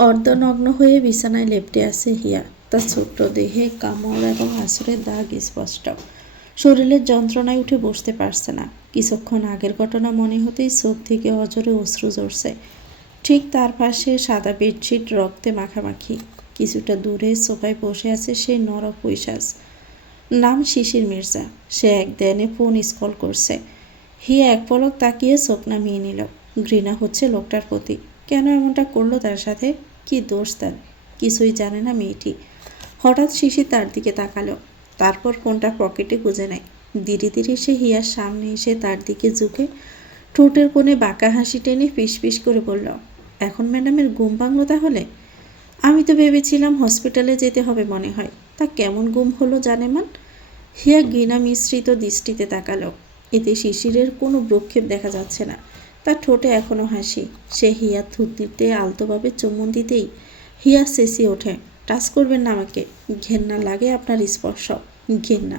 অর্ধনগ্ন হয়ে বিছানায় লেপ্টে আছে হিয়া। তার ছোট্ট দেহে কামড় এবং আঁচড়ের দাগ স্পষ্ট। শরীরের যন্ত্রণায় উঠে বসতে পারছে না। কিছুক্ষণ আগের ঘটনা মনে হতেই চোখ থেকে অজরে অশ্রু ঝরছে। ঠিক তার পাশে সাদা বেডশিট রক্তে মাখামাখি। কিছুটা দূরে সোফায় বসে আছে সেই নরপৈশাচ। নাম শিশির মির্জা। সে একদিনে ফোন স্কল করছে। হিয়া এক পলক তাকিয়ে চোখ নামিয়ে নিল। ঘৃণা হচ্ছে লোকটার প্রতি। কেন এমনটা করলো তার সাথে? কি দোষ তার? কিছুই জানে না মেয়েটি। হঠাৎ শিশির তার দিকে তাকালো। তারপর ফোনটা পকেটে গুজে নেয়। ধীরে ধীরে সে হিয়ার সামনে এসে তার দিকে ঝুঁকে ঠোঁটের কোণে বাঁকা হাসি টেনে ফিস করে বলল, এখন ম্যাডামের ঘুম ভাঙলো তাহলে? আমি তো ভেবেছিলাম হসপিটালে যেতে হবে মনে হয়। তা কেমন গুম হলো জানেমান? হিয়া ঘৃণা মিশ্রিত দৃষ্টিতে তাকালো। এতে শিশিরের কোনো ভ্রুক্ষেপ দেখা যাচ্ছে না। তার ঠোঁটে এখনো হাসি। সে হিয়ার থুতনিতে আলতোভাবে চুম্বন দিতেই হিয়া চেঁচিয়ে ওঠে, টাচ করবেন না আমাকে। ঘেন্না লাগে আপনার স্পর্শ। ঘেন্না।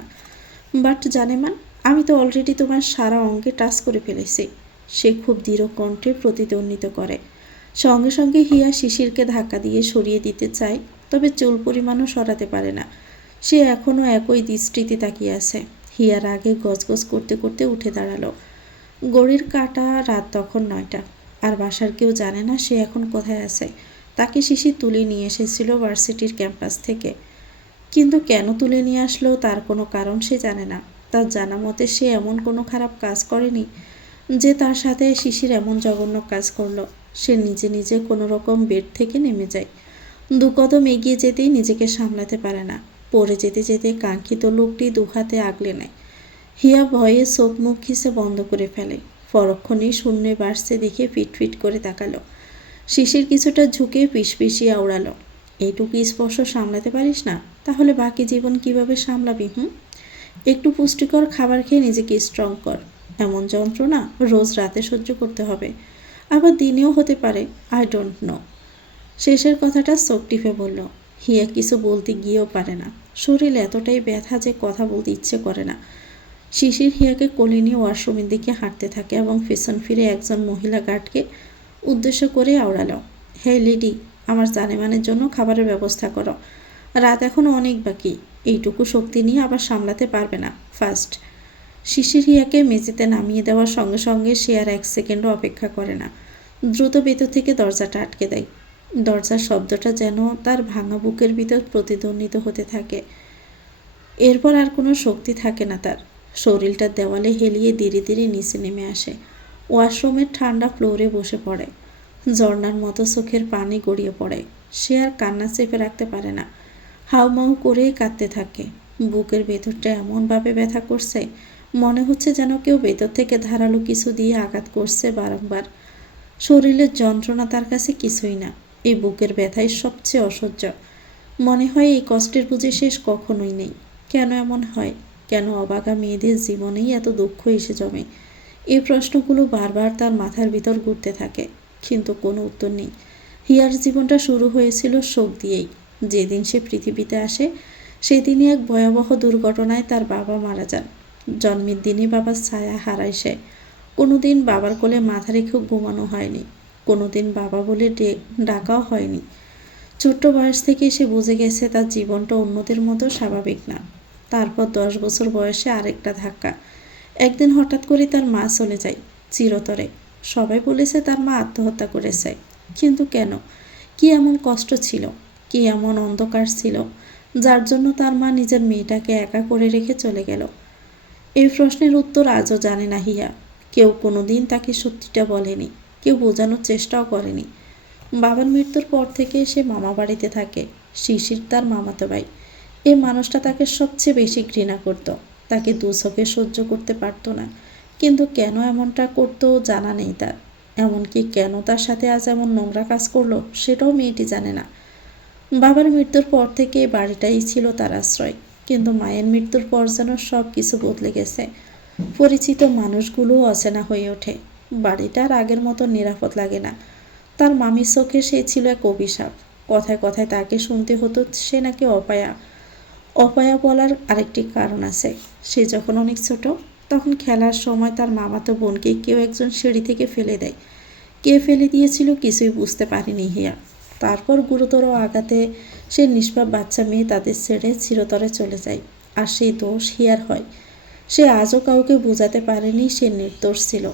বাট জানেমান, আমি তো অলরেডি তোমার সারা অঙ্গে টাচ করে ফেলেছি। সে খুব দৃঢ় কণ্ঠে প্রতিদ্বন্দ্বিত করে। সঙ্গে সঙ্গে হিয়া শিশিরকে ধাক্কা দিয়ে সরিয়ে দিতে চায়, তবে চুল পরিমাণও সরাতে পারে না। সে এখনও একই দৃষ্টিতে তাকিয়ে আছে। হিয়ার আগে গজগজ করতে করতে উঠে দাঁড়ালো। ঘড়ির কাঁটা রাত তখন 9টা। আর বাসার কেউ জানে না সে এখন কোথায় আছে। তাকে শিশির তুলে নিয়ে এসেছিল ভার্সিটির ক্যাম্পাস থেকে। কিন্তু কেন তুলে নিয়ে আসলো তার কোনো কারণ সে জানে না। তার জানা মতে সে এমন কোনো খারাপ কাজ করেনি যে তার সাথে শিশির এমন জঘন্য কাজ করলো। সে নিজে নিজে কোনো রকম বেড থেকে নেমে যায়। 2 কদম এগিয়ে যেতেই নিজেকে সামলাতে পারে না। পড়ে যেতে যেতে কাঙ্ক্ষিত লোকটি 2 হাতে আগলে নেয়। হিয়া ভয়ে চোখ মুখ খিসে বন্ধ করে ফেলে। পরক্ষণেই শূন্যে বাসছে দেখে ফিটফিট করে তাকালো। শিশির কিছুটা ঝুঁকে পিসপিসিয়ে আওড়ালো, এইটুকু স্পর্শ সামলাতে পারিস না? তাহলে বাকি জীবন কিভাবে সামলাবি? একটু পুষ্টিকর খাবার খেয়ে নিজেকে স্ট্রং কর। এমন যন্ত্রণা রোজ রাতে সহ্য করতে হবে, আবার দিনেও হতে পারে। I don't know. শেষের কথাটা চোখ টিপে বলল। হিয়া কিছু বলতে গিয়েও পারে না। শরীর এতটাই ব্যথা যে কথা বলতে ইচ্ছে করে না। শিশির হিয়াকে কোলে নিয়ে ওয়াশরুমের দিকে হাঁটতে থাকে এবং পেছন ফিরে একজন মহিলা গার্ডকে উদ্দেশ্য করে আওড়ালো, হে লেডি, আমার জানেমানের জন্য খাবারের ব্যবস্থা করো। রাত এখনও অনেক বাকি। এইটুকু শক্তি নিয়ে আবার সামলাতে পারবে না। ফার্স্ট। শিশির হিয়াকে মেঝেতে নামিয়ে দেওয়ার সঙ্গে সঙ্গে সে আর 1 সেকেন্ডও অপেক্ষা করে না। দ্রুত ভেতর থেকে দরজাটা আটকে দেয়। দরজার শব্দটা যেন তার ভাঙা বুকের ভিতর প্রতিধ্বনিত হতে থাকে। এরপর আর কোনো শক্তি থাকে না তার। শরীরটা দেওয়ালে হেলিয়ে ধীরে ধীরে নিচে নেমে আসে। ওয়াশরুমের ঠান্ডা ফ্লোরে বসে পড়ে। ঝর্ণার মতো চোখের পানি গড়িয়ে পড়ে। সে আর কান্না চেপে রাখতে পারে না। হাউমাউ করেই কাঁদতে থাকে। বুকের ভেতরটা এমনভাবে ব্যথা করছে, মনে হচ্ছে যেন কেউ ভেতর থেকে ধারালো কিছু দিয়ে আঘাত করছে বারংবার। শরীরের যন্ত্রণা তার কাছে কিছুই না। এই বুকের ব্যথাই সবচেয়ে অসহ্য। মনে হয় এই কষ্টের বুঝি শেষ কখনোই নেই। কেন এমন হয়? কেন অবাগা মেয়েদের জীবনেই এত দুঃখ এসে জমে? এই প্রশ্নগুলো বারবার তার মাথার ভিতর ঘুরতে থাকে, কিন্তু কোনো উত্তর নেই। হিয়ার জীবনটা শুরু হয়েছিল শোক দিয়েই। যেদিন সে পৃথিবীতে আসে সেদিনই এক ভয়াবহ দুর্ঘটনায় তার বাবা মারা যান। জন্মের দিনই বাবার ছায়া হারায় সে। কোনোদিন বাবার কোলে মাথা রেখেও ঘুমানো হয়নি। কোনোদিন বাবা বলে ডাকাও হয়নি। ছোট্ট বয়স থেকে সে বুঝে গেছে তার জীবনটা অন্যদের মতো স্বাভাবিক না। তারপর 10 বছর বয়সে আরেকটা ধাক্কা। একদিন হঠাৎ করে তার মা চলে যায়, চিরতরে। সবাই বলেছে তার মা আত্মহত্যা করেছে। কিন্তু কেন? কি এমন কষ্ট ছিল? কি এমন অন্ধকার ছিল যার জন্য তার মা নিজের মেয়েটাকে একা করে রেখে চলে গেল? এই প্রশ্নের উত্তর আজও জানে না হিয়া। কেউ কোনোদিন তাকে সত্যিটা বলেনি। কেউ বোঝানোর চেষ্টাও করেনি। বাবার মৃত্যুর পর থেকে সে মামা বাড়িতে থাকে। শিশির তার মামাতো ভাই। এই মানুষটা তাকে সবচেয়ে বেশি ঘৃণা করত। তাকে 2 চোখে সহ্য করতে পারত না। কিন্তু কেন এমনটা করতো জানা নেই তার। এমনকি কেন তার সাথে আজ এমন নোংরা কাজ করলো সেটাও মেয়েটি জানে না। বাবার মৃত্যুর পর থেকে বাড়িটাই ছিল তার আশ্রয়। কিন্তু মায়ের মৃত্যুর পর যেন সব কিছু বদলে গেছে। পরিচিত মানুষগুলো অচেনা হয়ে ওঠে। বাড়িটা আর আগের মতো নিরাপদ লাগে না। তার মামির চোখে সে ছিল এক অভিশাপ। কথায় কথায় তাকে শুনতে হতো সে নাকি অপায়া। অপায়া বলার আরেকটি কারণ আছে। সে যখন অনেক ছোট তখন খেলার সময় তার মামাতো বোনকে কেউ একজন সিঁড়ি থেকে ফেলে দেয়। কে ফেলে দিয়েছিল কিছুই বুঝতে পারেনি হিয়া। তারপর গুরুতর আঘাতে সে নিষ্পাপ বাচ্চা মেয়ে তাদের ছেড়ে চিরতরে চলে যায়। আর সেই দোষ হিয়ার হয়। সে আজও কাউকে বোঝাতে পারেনি সে নির্দোষ ছিল।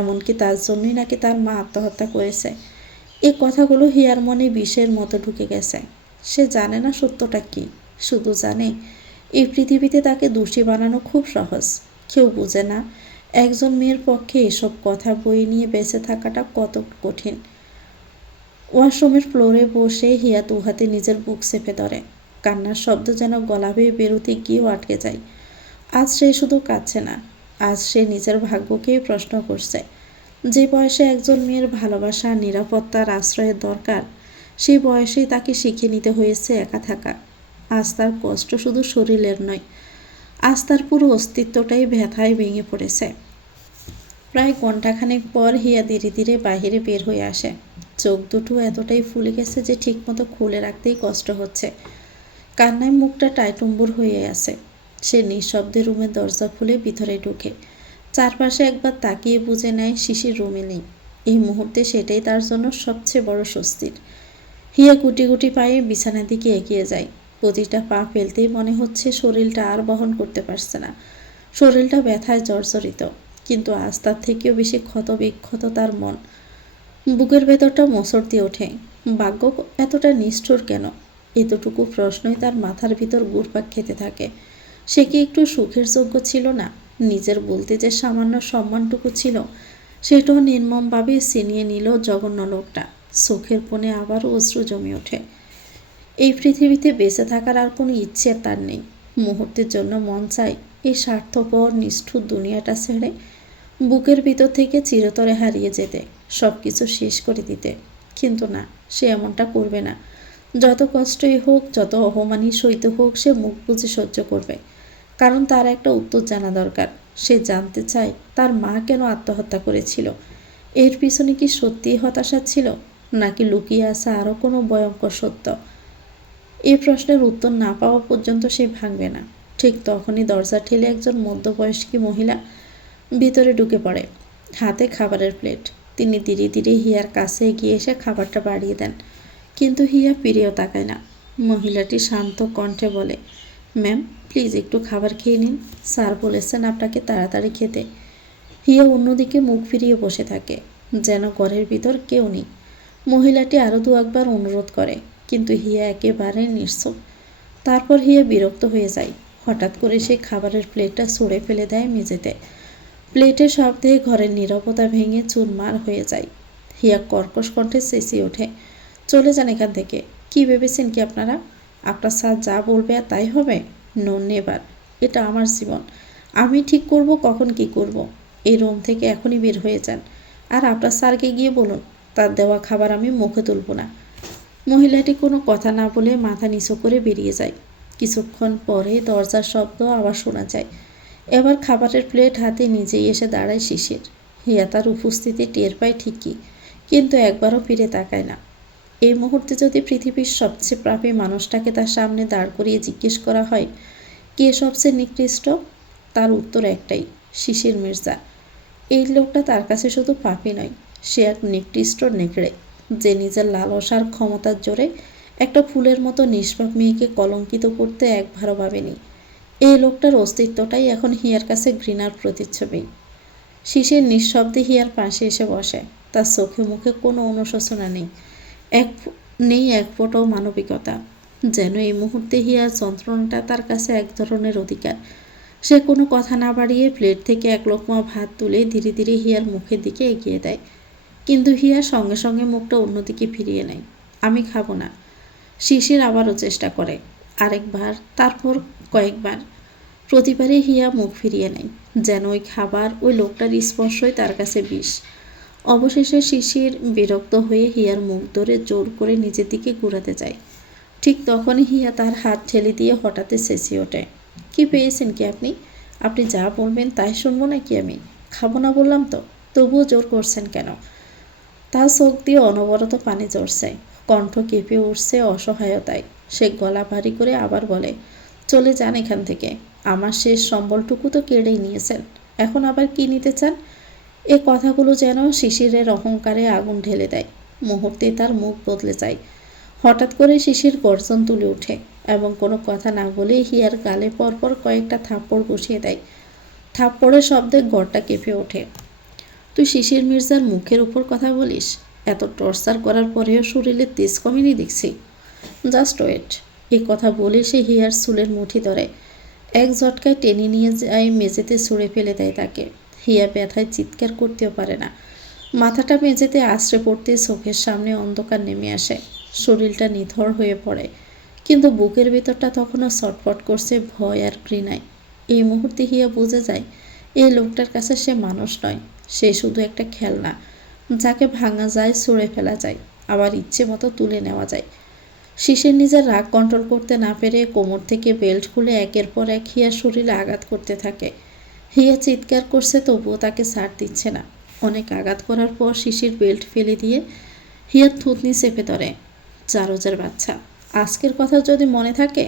এমনকি তার জন্যই নাকি তার মা আত্মহত্যা করেছে। এই কথাগুলো হিয়ার মনে বিষের মতো ঢুকে গেছে। সে জানে না সত্যটা কি, শুধু জানে এই পৃথিবীতে তাকে দোষী বানানো খুব সহজ। কেউ বোঝে না একজন মেয়ের পক্ষে এসব কথা বয়ে নিয়ে বেঁচে থাকাটা কত কঠিন। ওয়াশরুমের ফ্লোরে বসে হিয়া দুহাতে নিজের বুক চেপে ধরে। কান্নার শব্দ যেন গলা বেয়ে বেরোতে গিয়েও আটকে যায়। আজ সে শুধু কাঁদছে না, আজ সে নিজের ভাগ্যকেই প্রশ্ন করছে। যে বয়সে একজন মেয়ের ভালোবাসা, নিরাপত্তার, আশ্রয়ের দরকার, সেই বয়সেই তাকে শিখে নিতে হয়েছে একা থাকা। আজ তার কষ্ট শুধু শরীরের নয়, আজ তার পুরো অস্তিত্বটাই ব্যথায় ভেঙে পড়েছে। প্রায় ঘণ্টাখানেক পর হিয়া ধীরে ধীরে বাহিরে বের হয়ে আসে। চোখ দুটো এতটাই ফুলে গেছে যে ঠিকমতো খুলে রাখতেই কষ্ট হচ্ছে। কান্নায় মুখটা টাইটুম্বুর হয়ে আছে। সে নিঃশব্দে রুমের দরজা খুলে ভিতরে ঢুকে চারপাশে একবার তাকিয়ে বুঝে নেয় শিশির রুমে নেই। এই মুহূর্তে সেটাই তার জন্য সবচেয়ে বড় স্বস্তির। হিয়া গুটি গুটি পায়ে বিছানার দিকে এগিয়ে যায়। প্রতিটা পা ফেলতেই মনে হচ্ছে শরীরটা আর বহন করতে পারছে না। শরীরটা ব্যথায় জর্জরিত, কিন্তু আজ তার থেকেও বেশি ক্ষত বিক্ষত তার মন। বুকের ভেতরটা মোচড় দিয়ে ওঠে। ভাগ্য এতটা নিষ্ঠুর কেন? এতটুকু প্রশ্নই তার মাথার ভিতর ঘুরপাক খেতে থাকে। সে কি একটু সুখের যোগ্য ছিল না? নিজের বলতে যে সামান্য সম্মানটুকু ছিল, সেটাও নির্মমভাবে ছিনিয়ে নিল জঘন্য লোকটা। চোখের কোণে আবারও অশ্রু জমে ওঠে। এই পৃথিবীতে বেঁচে থাকার আর কোনো ইচ্ছে তার নেই। মুহূর্তের জন্য মন চায় এই স্বার্থপর নিষ্ঠুর দুনিয়াটা ছেড়ে বুকের ভিতর থেকে চিরতরে হারিয়ে যেতে, সব কিছু শেষ করে দিতে। কিন্তু না, সে এমনটা করবে না। যত কষ্টই হোক, যত অপমানই সইতে হোক, সে মুখ বুজে সহ্য করবে। কারণ তার একটা উত্তর জানা দরকার। সে জানতে চায় তার মা কেন আত্মহত্যা করেছিল। এর পিছনে কি সত্যিই হতাশা ছিল, নাকি লুকিয়ে আছে আরও কোনো ভয়ঙ্কর সত্য? এই প্রশ্নের উত্তর না পাওয়া পর্যন্ত সে ভাঙবে না। ঠিক তখনই দরজা ঠেলে একজন মধ্যবয়স্কী মহিলা ভিতরে ঢুকে পড়ে, হাতে খাবারের প্লেট। তিনি ধীরে ধীরে হিয়ার কাছে এগিয়ে এসে খাবারটা বাড়িয়ে দেন, কিন্তু হিয়া ফিরেও তাকায় না। মহিলাটি শান্ত কণ্ঠে বলে, ম্যাম প্লিজ একটু খাবার খেয়ে নিন, স্যার বলেছেন আপনাকে তাড়াতাড়ি খেতে। হিয়া অন্যদিকে মুখ ফিরিয়ে বসে থাকে, যেন ঘরের ভিতর কেউ নেই। মহিলাটি আরও দু একবার অনুরোধ করে, কিন্তু হিয়া একেবারে নিশ্চুপ। তারপর হিয়া বিরক্ত হয়ে যায়। হঠাৎ করে সে খাবারের প্লেটটা ছুঁড়ে ফেলে দেয় মেঝেতে। প্লেটের শব্দে ঘরের নীরবতা ভেঙে চুরমার হয়ে যায়। হিয়া কর্কশ কণ্ঠে চেঁচিয়ে ওঠে, চলে যান এখান থেকে। কি ভেবেছেন কি আপনারা? আপনার স্যার যা বলবে আর তাই হবে? No never. এটা আমার জীবন, আমি ঠিক করব কখন কি করব। এই রুম থেকে এখনই বের হয়ে যান। আর আপনার স্যারকে গিয়ে বলুন তার দেওয়া খাবার আমি মুখে তুলব না। মহিলাটি কোনো কথা না বলে মাথা নিচু করে বেরিয়ে যায়। কিছুক্ষণ পরে দরজার শব্দ আবার শোনা যায়। এবার খাবারের প্লেট হাতে নিজেই এসে দাঁড়ায় শিশির। হিয়া তার উপস্থিতি টের পায় ঠিকই, কিন্তু একবারও ফিরে তাকায় না। এই মুহূর্তে যদি পৃথিবীর সবচেয়ে পাপী মানুষটাকে তার সামনে দাঁড় করিয়ে জিজ্ঞেস করা হয় কে সবচেয়ে নিকৃষ্ট, তার উত্তর একটাই, শিশির মির্জা। এই লোকটা তার কাছে শুধু পাপী নয়, সে এক নিকৃষ্ট নেকড়ে, যে নিজের লালসার ক্ষমতার জোরে একটা ফুলের মতো নিষ্পাপ মেয়েকে কলঙ্কিত করতে একবারও ভাবেনি। এই লোকটার অস্তিত্বটাই এখন হিয়ার কাছে ঘৃণার প্রতিচ্ছবি। শিশির নিঃশব্দে হিয়ার পাশে এসে বসে। তার চোখে মুখে কোনো অনুশোচনা নেই, এক ফোঁটাও মানবিকতা। যেন এই মুহূর্তে হিয়ার যন্ত্রণাটা তার কাছে এক ধরনের অধিকার। সে কোনো কথা না বাড়িয়ে প্লেট থেকে এক লোকমা ভাত তুলে ধীরে ধীরে হিয়ার মুখের দিকে এগিয়ে দেয়। কিন্তু হিয়া সঙ্গে সঙ্গে মুখটা অন্যদিকে ফিরিয়ে নেয়। আমি খাবো না। শিশির আবারও চেষ্টা করে, আরেকবার, তারপর কয়েকবার। প্রতিবারই হিয়া মুখ ফিরিয়ে নেয়, যেন ওই খাবার, ওই লোকটার স্পর্শই তার কাছে বিষ। অবশেষে শিশির বিরক্ত হয়ে হিয়ার মুখ ধরে জোর করে নিজের দিকে ঘুরাতে যায়। ঠিক তখনই হিয়া তার হাত ঠেলে দিয়ে হঠাৎ চেঁচিয়ে ওঠে, কি পেয়েছেন কি আপনি? আপনি যা বলবেন তাই শুনবো নাকি আমি? খাবো না বললাম তো, তবুও জোর করছেন কেন? তার চোখ দিয়ে অনবরত পানি ঝরছে, কণ্ঠ কেঁপে উঠছে অসহায়তায়। সে গলা ভারী করে আবার বলে, চলে যান এখান থেকে। আমার শেষ সম্বলটুকু তো কেড়েই নিয়েছেন, এখন আবার কি নিতে চান? এ কথাগুলো যেন শিশিরের অহংকারে আগুন ঢেলে দেয়। মুহূর্তে তার মুখ বদলে যায়। হঠাৎ করে শিশির গর্জন তুলে ওঠে এবং কোনো কথা না বলে হিয়ার গালে পরপর কয়েকটা থাপ্পড় বসিয়ে দেয়। থাপ্পড়ের শব্দে ঘরটা কেঁপে ওঠে। তুই শিশির মির্জার মুখের উপর কথা বলিস? এত টর্চার করার পরেও শরীরে তেজ কমেনি দেখছি। Just wait. এ কথা বলে সে হিয়ার চুলের মুঠি ধরে এক ঝটকায় টেনে নিয়ে যায়, মেঝেতে ছুঁড়ে ফেলে দেয় তাকে। হিয়া ব্যথায় চিৎকার করতেও পারে না। মাথাটা মেঝেতে আছড়ে পড়তে চোখের সামনে অন্ধকার নেমে আসে। শরীরটা নিথর হয়ে পড়ে, কিন্তু বুকের ভেতরটা তখনও ছটফট করছে ভয় আর ঘৃণায়। এই মুহূর্তে হিয়া বুঝে যায় এই লোকটার কাছে সে মানুষ নয়, সে শুধু একটা খেলনা, যাকে ভাঙা যায়, ছুঁড়ে ফেলা যায়, আবার ইচ্ছে মতো তুলে নেওয়া যায়। শিশির নিজের রাগ কন্ট্রোল করতে না পেরে কোমর থেকে বেল্ট খুলে একের পর এক হিয়ার শরীরে আঘাত করতে থাকে। হিয়া চিৎকার করছে, তবুও তাকে ছাড় দিচ্ছে না। অনেক আঘাত করার পর শিশির বেল্ট ফেলে দিয়ে হিয়ার থুতনি চেপে ধরে। চারোজের বাচ্চা, আজকের কথা যদি মনে থাকে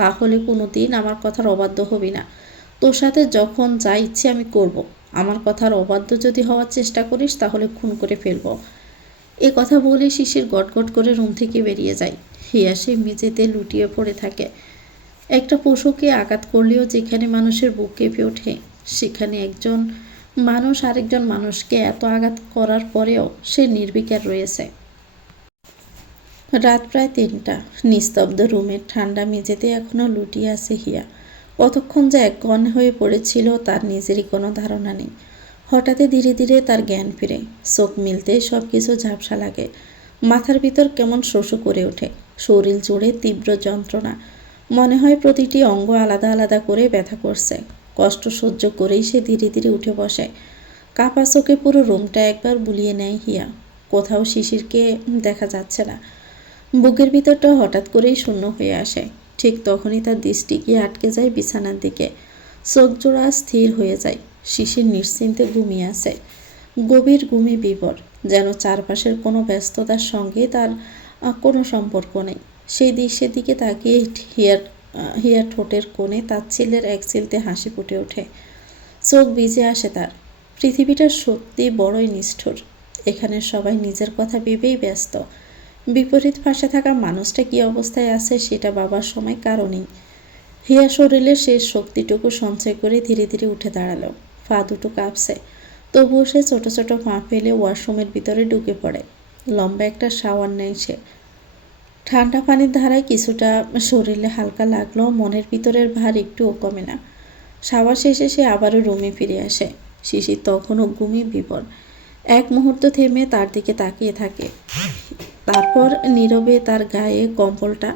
তাহলে কোনো দিন আমার কথার অবাধ্য হবি না। তোর সাথে যখন যা ইচ্ছে আমি করব। আমার কথার অবাধ্য যদি হওয়ার চেষ্টা করিস তাহলে খুন করে ফেলব। এ কথা বলে শিশির গটগট করে রুম থেকে বেরিয়ে যায়। হিয়া সে মেঝেতে লুটিয়ে পড়ে থাকে। একটা পশুকে আঘাত করলেও যেখানে মানুষের বুক কেঁপে ওঠে, সেখানে একজন মানুষ আরেকজন মানুষকে এত আঘাত করার পরেও সে নির্বিকার রয়েছে। রাত প্রায় ৩টা। নিস্তব্ধ রুমের ঠান্ডা মেঝেতে এখনও লুটিয়ে আছে হিয়া। কতক্ষণ যে একঘন হয়ে পড়েছিল তার নিজেরই কোনো ধারণা নেই। হঠাৎই ধীরে ধীরে তার জ্ঞান ফিরে। চোখ মিলতে সব কিছু ঝাপসা লাগে। মাথার ভিতর কেমন শোষো করে ওঠে। শরীর জুড়ে তীব্র যন্ত্রণা। মনে হয় প্রতিটি অঙ্গ আলাদা আলাদা করে ব্যথা করছে। কষ্ট সহ্য করেই সে ধীরে ধীরে উঠে বসে। কাপা চোখে পুরো রুমটা একবার বুলিয়ে নেয় হিয়া। কোথাও শিশিরকে দেখা যাচ্ছে না। বুকের ভিতরটা হঠাৎ করেই শূন্য হয়ে আসে। ঠিক তখনই তার দৃষ্টি গিয়ে আটকে যায় বিছানার দিকে। চোখ জোড়া স্থির হয়ে যায়। শিশির নিশ্চিন্তে ঘুমিয়ে আছে, গভীর ঘুমে বিভোর, যেন চারপাশের কোনো ব্যস্ততার সঙ্গে তার কোনো সম্পর্ক নেই। সেই দৃশ্যের দিকে তাকিয়ে হিয়ার ঠোঁটের কোণে তাচ্ছিল্যের এক চিলতে হাসি ফুটে ওঠে। চোখ ভিজে আসে তার। পৃথিবীটা সত্যি বড়ই নিষ্ঠুর। এখানে সবাই নিজের কথা ভেবেই ব্যস্ত। বিপরীত পাশে থাকা মানুষটা কী অবস্থায় আছে সেটা ভাবার সময় কারণেই। হিয়া শরীরের শেষ শক্তিটুকু সঞ্চয় করে ধীরে ধীরে উঠে দাঁড়ালো। পা দুটো কাঁপছে, তবুও সে ছোট ছোট পা ফেলে ওয়াশরুমের ভিতরে ঢুকে পড়ে। লম্বা একটা শাওয়ার নেয় সে। ঠান্ডা পানির ধারায় কিছুটা শরীরে হালকা লাগলেও মনের ভিতরের ভার একটুও কমে না। শাওয়ার শেষে সে আবারও রুমে ফিরে আসে। শিশির তখনও ঘুমিয়ে বিভোর। এক মুহূর্ত থেমে তার দিকে তাকিয়ে থাকে, তারপর নীরবে তার গায়ে কম্বলটা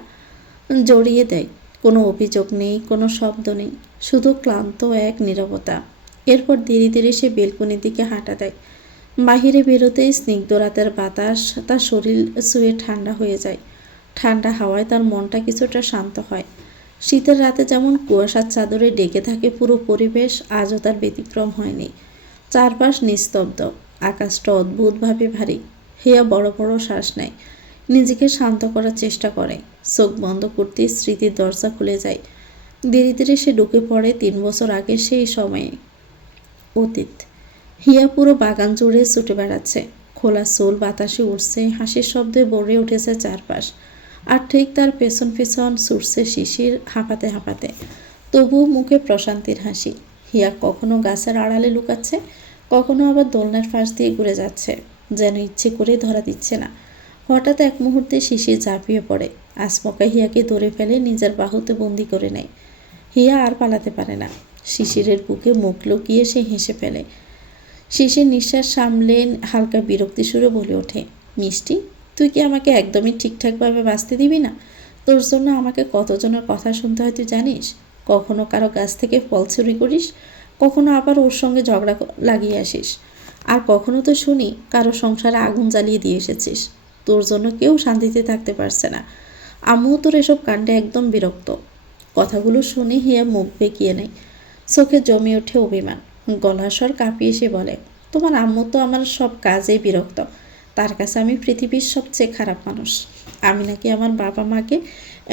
জড়িয়ে দেয়। কোনো অভিযোগ নেই, কোনো শব্দ নেই, শুধু ক্লান্ত এক নীরবতা। এরপর ধীরে ধীরে সে বেলকনির দিকে হাঁটা দেয়। বাহিরে বেরোতেই স্নিগ্ধ রাতের বাতাস তার শরীর ছুঁয়ে ঠান্ডা হয়ে যায়। ঠান্ডা হাওয়ায় তার মনটা কিছুটা শান্ত হয়। শীতের রাতে যেমন কুয়াশার চাদরে ডেকে থাকে পুরো পরিবেশ, আজও তার ব্যতিক্রম হয়নি। চারপাশ নিস্তব্ধ, আকাশটা অদ্ভুতভাবে ভারী। হিয়া বড় বড় শ্বাস নেয়, নিজেকে শান্ত করার চেষ্টা করে। চোখ বন্ধ করতেই স্মৃতির দরজা খুলে যায়। ধীরে ধীরে সে ঢুকে পড়ে ৩ বছর আগে সেই সময়ে। অতীত। হিয়া পুরো বাগান জুড়ে ছুটে বেড়াচ্ছে। খোলা চুল বাতাসে উঠছে, হাসির শব্দে ভরে উঠেছে চারপাশ। আর ঠিক তার পেছন পেছন ছুটছে শিশির, হাঁপাতে হাঁপাতে, তবুও মুখে প্রশান্তির হাসি। হিয়া কখনো গাছের আড়ালে লুকাচ্ছে, কখনো আবার দোলনার পাশ দিয়ে ঘুরে যাচ্ছে, যেন ইচ্ছে করে ধরা দিচ্ছে না। হঠাৎ এক মুহূর্তে শিশির ঝাঁপিয়ে পড়ে, আচমকা হিয়াকে ধরে ফেলে, নিজের বাহুতে বন্দি করে নেয়। হিয়া আর পালাতে পারে না। শিশিরের বুকে মুখ লুকিয়ে সে হেসে ফেলে। শিশির নিঃশ্বাস সামলে হালকা বিরক্তি সুরে বলে ওঠে, মিষ্টি, তুই কি আমাকে একদমই ঠিকঠাকভাবে বাঁচতে দিবি না? তোর জন্য আমাকে কতজনের কথা শুনতে হয় তুই জানিস? কখনো কারো গাছ থেকে ফল চুরি করিস, কখনো আবার ওর সঙ্গে ঝগড়া লাগিয়ে আসিস, আর কখনো তো শুনি কারো সংসারে আগুন জ্বালিয়ে দিয়ে এসেছিস। তোর জন্য কেউ শান্তিতে থাকতে পারছে না। আমিও তোর এসব কাণ্ডে একদম বিরক্ত। কথাগুলো শুনে হিয়া মুখ বেঁকিয়ে নেয়। চোখে জমে ওঠে অভিমান। গলার স্বর কাঁপিয়ে সে বলে, তোমার আম্মু তো আমার সব কাজেই বিরক্ত। তার কাছে আমি পৃথিবীর সবচেয়ে খারাপ মানুষ। আমি নাকি আমার বাবা মাকে,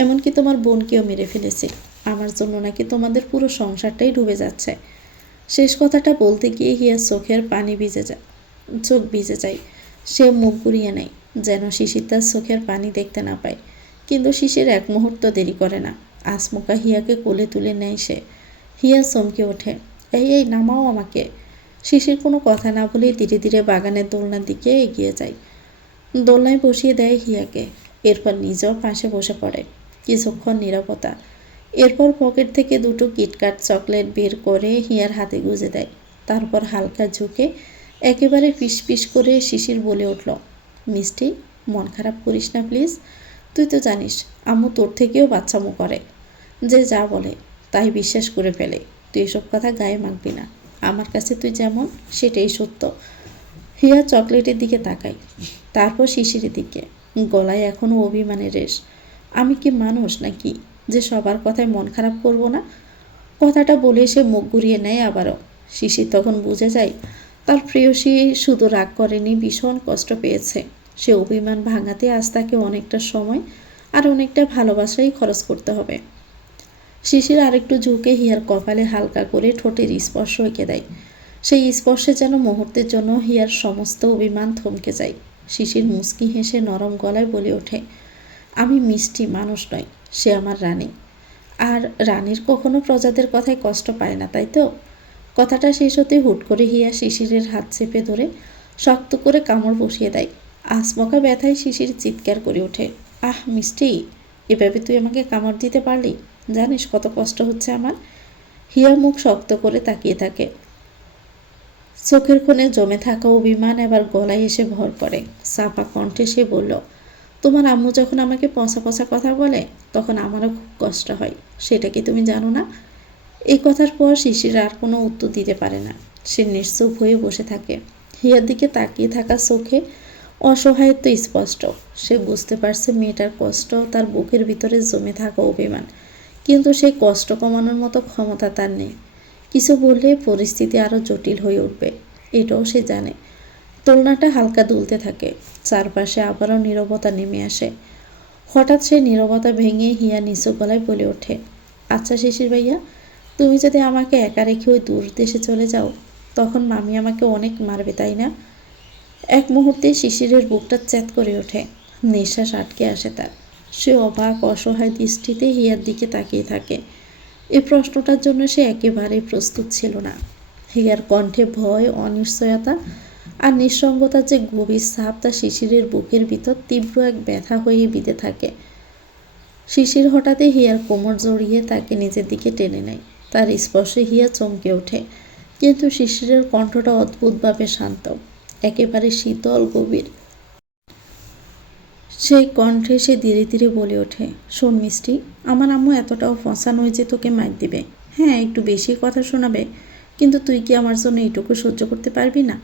এমনকি তোমার বোনকেও মেরে ফেলেছি। আমার জন্য নাকি তোমাদের পুরো সংসারটাই ডুবে যাচ্ছে। শেষ কথাটা বলতে গিয়ে হিয়ার চোখের পানি ভিজে যায়, চোখ ভিজে যায়। সে মুখ ঘুরিয়ে নেয়। যেন শিশির তার চোখের পানি দেখতে না পায়। কিন্তু শিশির এক মুহূর্ত দেরি করে না, আচমকা হিয়াকে কোলে তুলে নেয় সে। হিয়া চমকে ওঠে, এই এই নামাও আমাকে। শিশির কোনো কথা না বলে ধীরে ধীরে বাগানের দোলনার দিকে এগিয়ে যায়। দোলনায় বসিয়ে দেয় হিয়াকে, এরপর নিজেও পাশে বসে পড়ে। কিছুক্ষণ নীরবতা। এরপর পকেট থেকে দুটো কিটক্যাট চকলেট বের করে হিয়ার হাতে গুঁজে দেয়। তারপর হালকা ঝুঁকে একেবারে পিস পিস করে শিশির বলে উঠল, মিষ্টি, মন খারাপ করিস না প্লিজ। তুই তো জানিস আম্মু তোর থেকেও বাচ্চামো করে, যে যা বলে তাই বিশ্বাস করে ফেলে। তুই এসব কথা গায়ে মাখবি না, আমার কাছে তুই যেমন সেটাই সত্য। হিয়া চকলেটের দিকে তাকায়, তারপর শিশিরের দিকে। গলায় এখনও অভিমানের রেশ। আমি কি মানুষ নাকি যে সবার কথায় মন খারাপ করব না? কথাটা বলে সে মুখ ঘুরিয়ে নেয় আবারও। শিশির তখন বুঝে যায় তার প্রেয়সী শুধু রাগ করেনি, ভীষণ কষ্ট পেয়েছে। সে অভিমান ভাঙাতে আজ তাকে অনেকটা সময় আর অনেকটা ভালোবাসাই খরচ করতে হবে। শিশির আরেকটু ঝুঁকে হিয়ার কপালে হালকা করে ঠোঁটের স্পর্শ এঁকে দেয়। সেই স্পর্শে যেন মুহূর্তের জন্য হিয়ার সমস্ত অভিমান থমকে যায়। শিশির মুচকি হেসে নরম গলায় বলে ওঠে, আমি মিষ্টি মানুষ নয়, সে আমার রানী। আর রানীর কখনো প্রজাদের কথায় কষ্ট পায় না, তাই তো? কথাটা শেষ হতে হুট করে হিয়া শিশিরের হাত চেপে ধরে শক্ত করে কামড় বসিয়ে দেয়। আচমকা ব্যথায় শিশির চিৎকার করে ওঠে, আহ মিষ্টি, এভাবে তুই আমাকে কামড় দিতে পারলি? জানিস কত কষ্ট হচ্ছে আমার? হিয়া মুখ শক্ত করে তাকিয়ে থাকে। চোখের কোণে জমে থাকা অভিমান এবার গলায় এসে ভর করে। চাপা কণ্ঠে সে বলল, তোমার আম্মু যখন আমাকে পচা পচা কথা বলে তখন আমারও খুব কষ্ট হয়, সেটা কি তুমি জানো না? এই কথার পর শিশির আর কোনো উত্তর দিতে পারে না। সে নিশ্চুপ হয়ে বসে থাকে। হিয়ার দিকে তাকিয়ে থাকা চোখে অসহায়ত্ব স্পষ্ট। সে বুঝতে পারছে মেয়েটার কষ্ট, তার বুকের ভিতরে জমে থাকা অভিমান। কিন্তু সেই কষ্ট কমানোর মতো ক্ষমতা তার নেই। কিছু বললে পরিস্থিতি আরও জটিল হয়ে উঠবে, এটাও সে জানে। দোলনাটা হালকা দুলতে থাকে, চারপাশে আবারও নীরবতা নেমে আসে। হঠাৎ সেই নীরবতা ভেঙে হিয়া নিচু গলায় বলে ওঠে, আচ্ছা শিশির ভাইয়া, তুমি যদি আমাকে একা রেখে ওই দূর দেশে চলে যাও তখন মামি আমাকে অনেক মারবে, তাই না? এক মুহূর্তে শিশিরের বুকটা চ্যাত করে ওঠে, নিঃশ্বাস আটকে আসে তার। সে অবাক অসহায় দৃষ্টিতে হিয়ার দিকে তাকিয়ে থাকে। এই প্রশ্নটার জন্য সে একেবারেই প্রস্তুত ছিল না। হিয়ার কণ্ঠে ভয়, অনিশ্চয়তা আর নিঃসঙ্গতার যে গভীর ছাপ তা শিশিরের বুকের ভিতর তীব্র এক ব্যথা হয়ে বিঁধে থাকে। শিশির হঠাৎই হিয়ার কোমর জড়িয়ে তাকে নিজের দিকে টেনে নেয়। তার স্পর্শে হিয়া চমকে ওঠে, কিন্তু শিশিরের কণ্ঠটা অদ্ভুতভাবে শান্ত, একেবারে শীতল গভীর। সেই কণ্ঠে সে ধীরে ধীরে বলে ওঠে, শোন মিষ্টি, আমার আম্মু এতটাও ফসা নয় যে তোকে মার দিবে। হ্যাঁ, একটু বেশি কথা শোনাবে, কিন্তু তুই কি আমার জন্য এইটুকু সহ্য করতে পারবি না?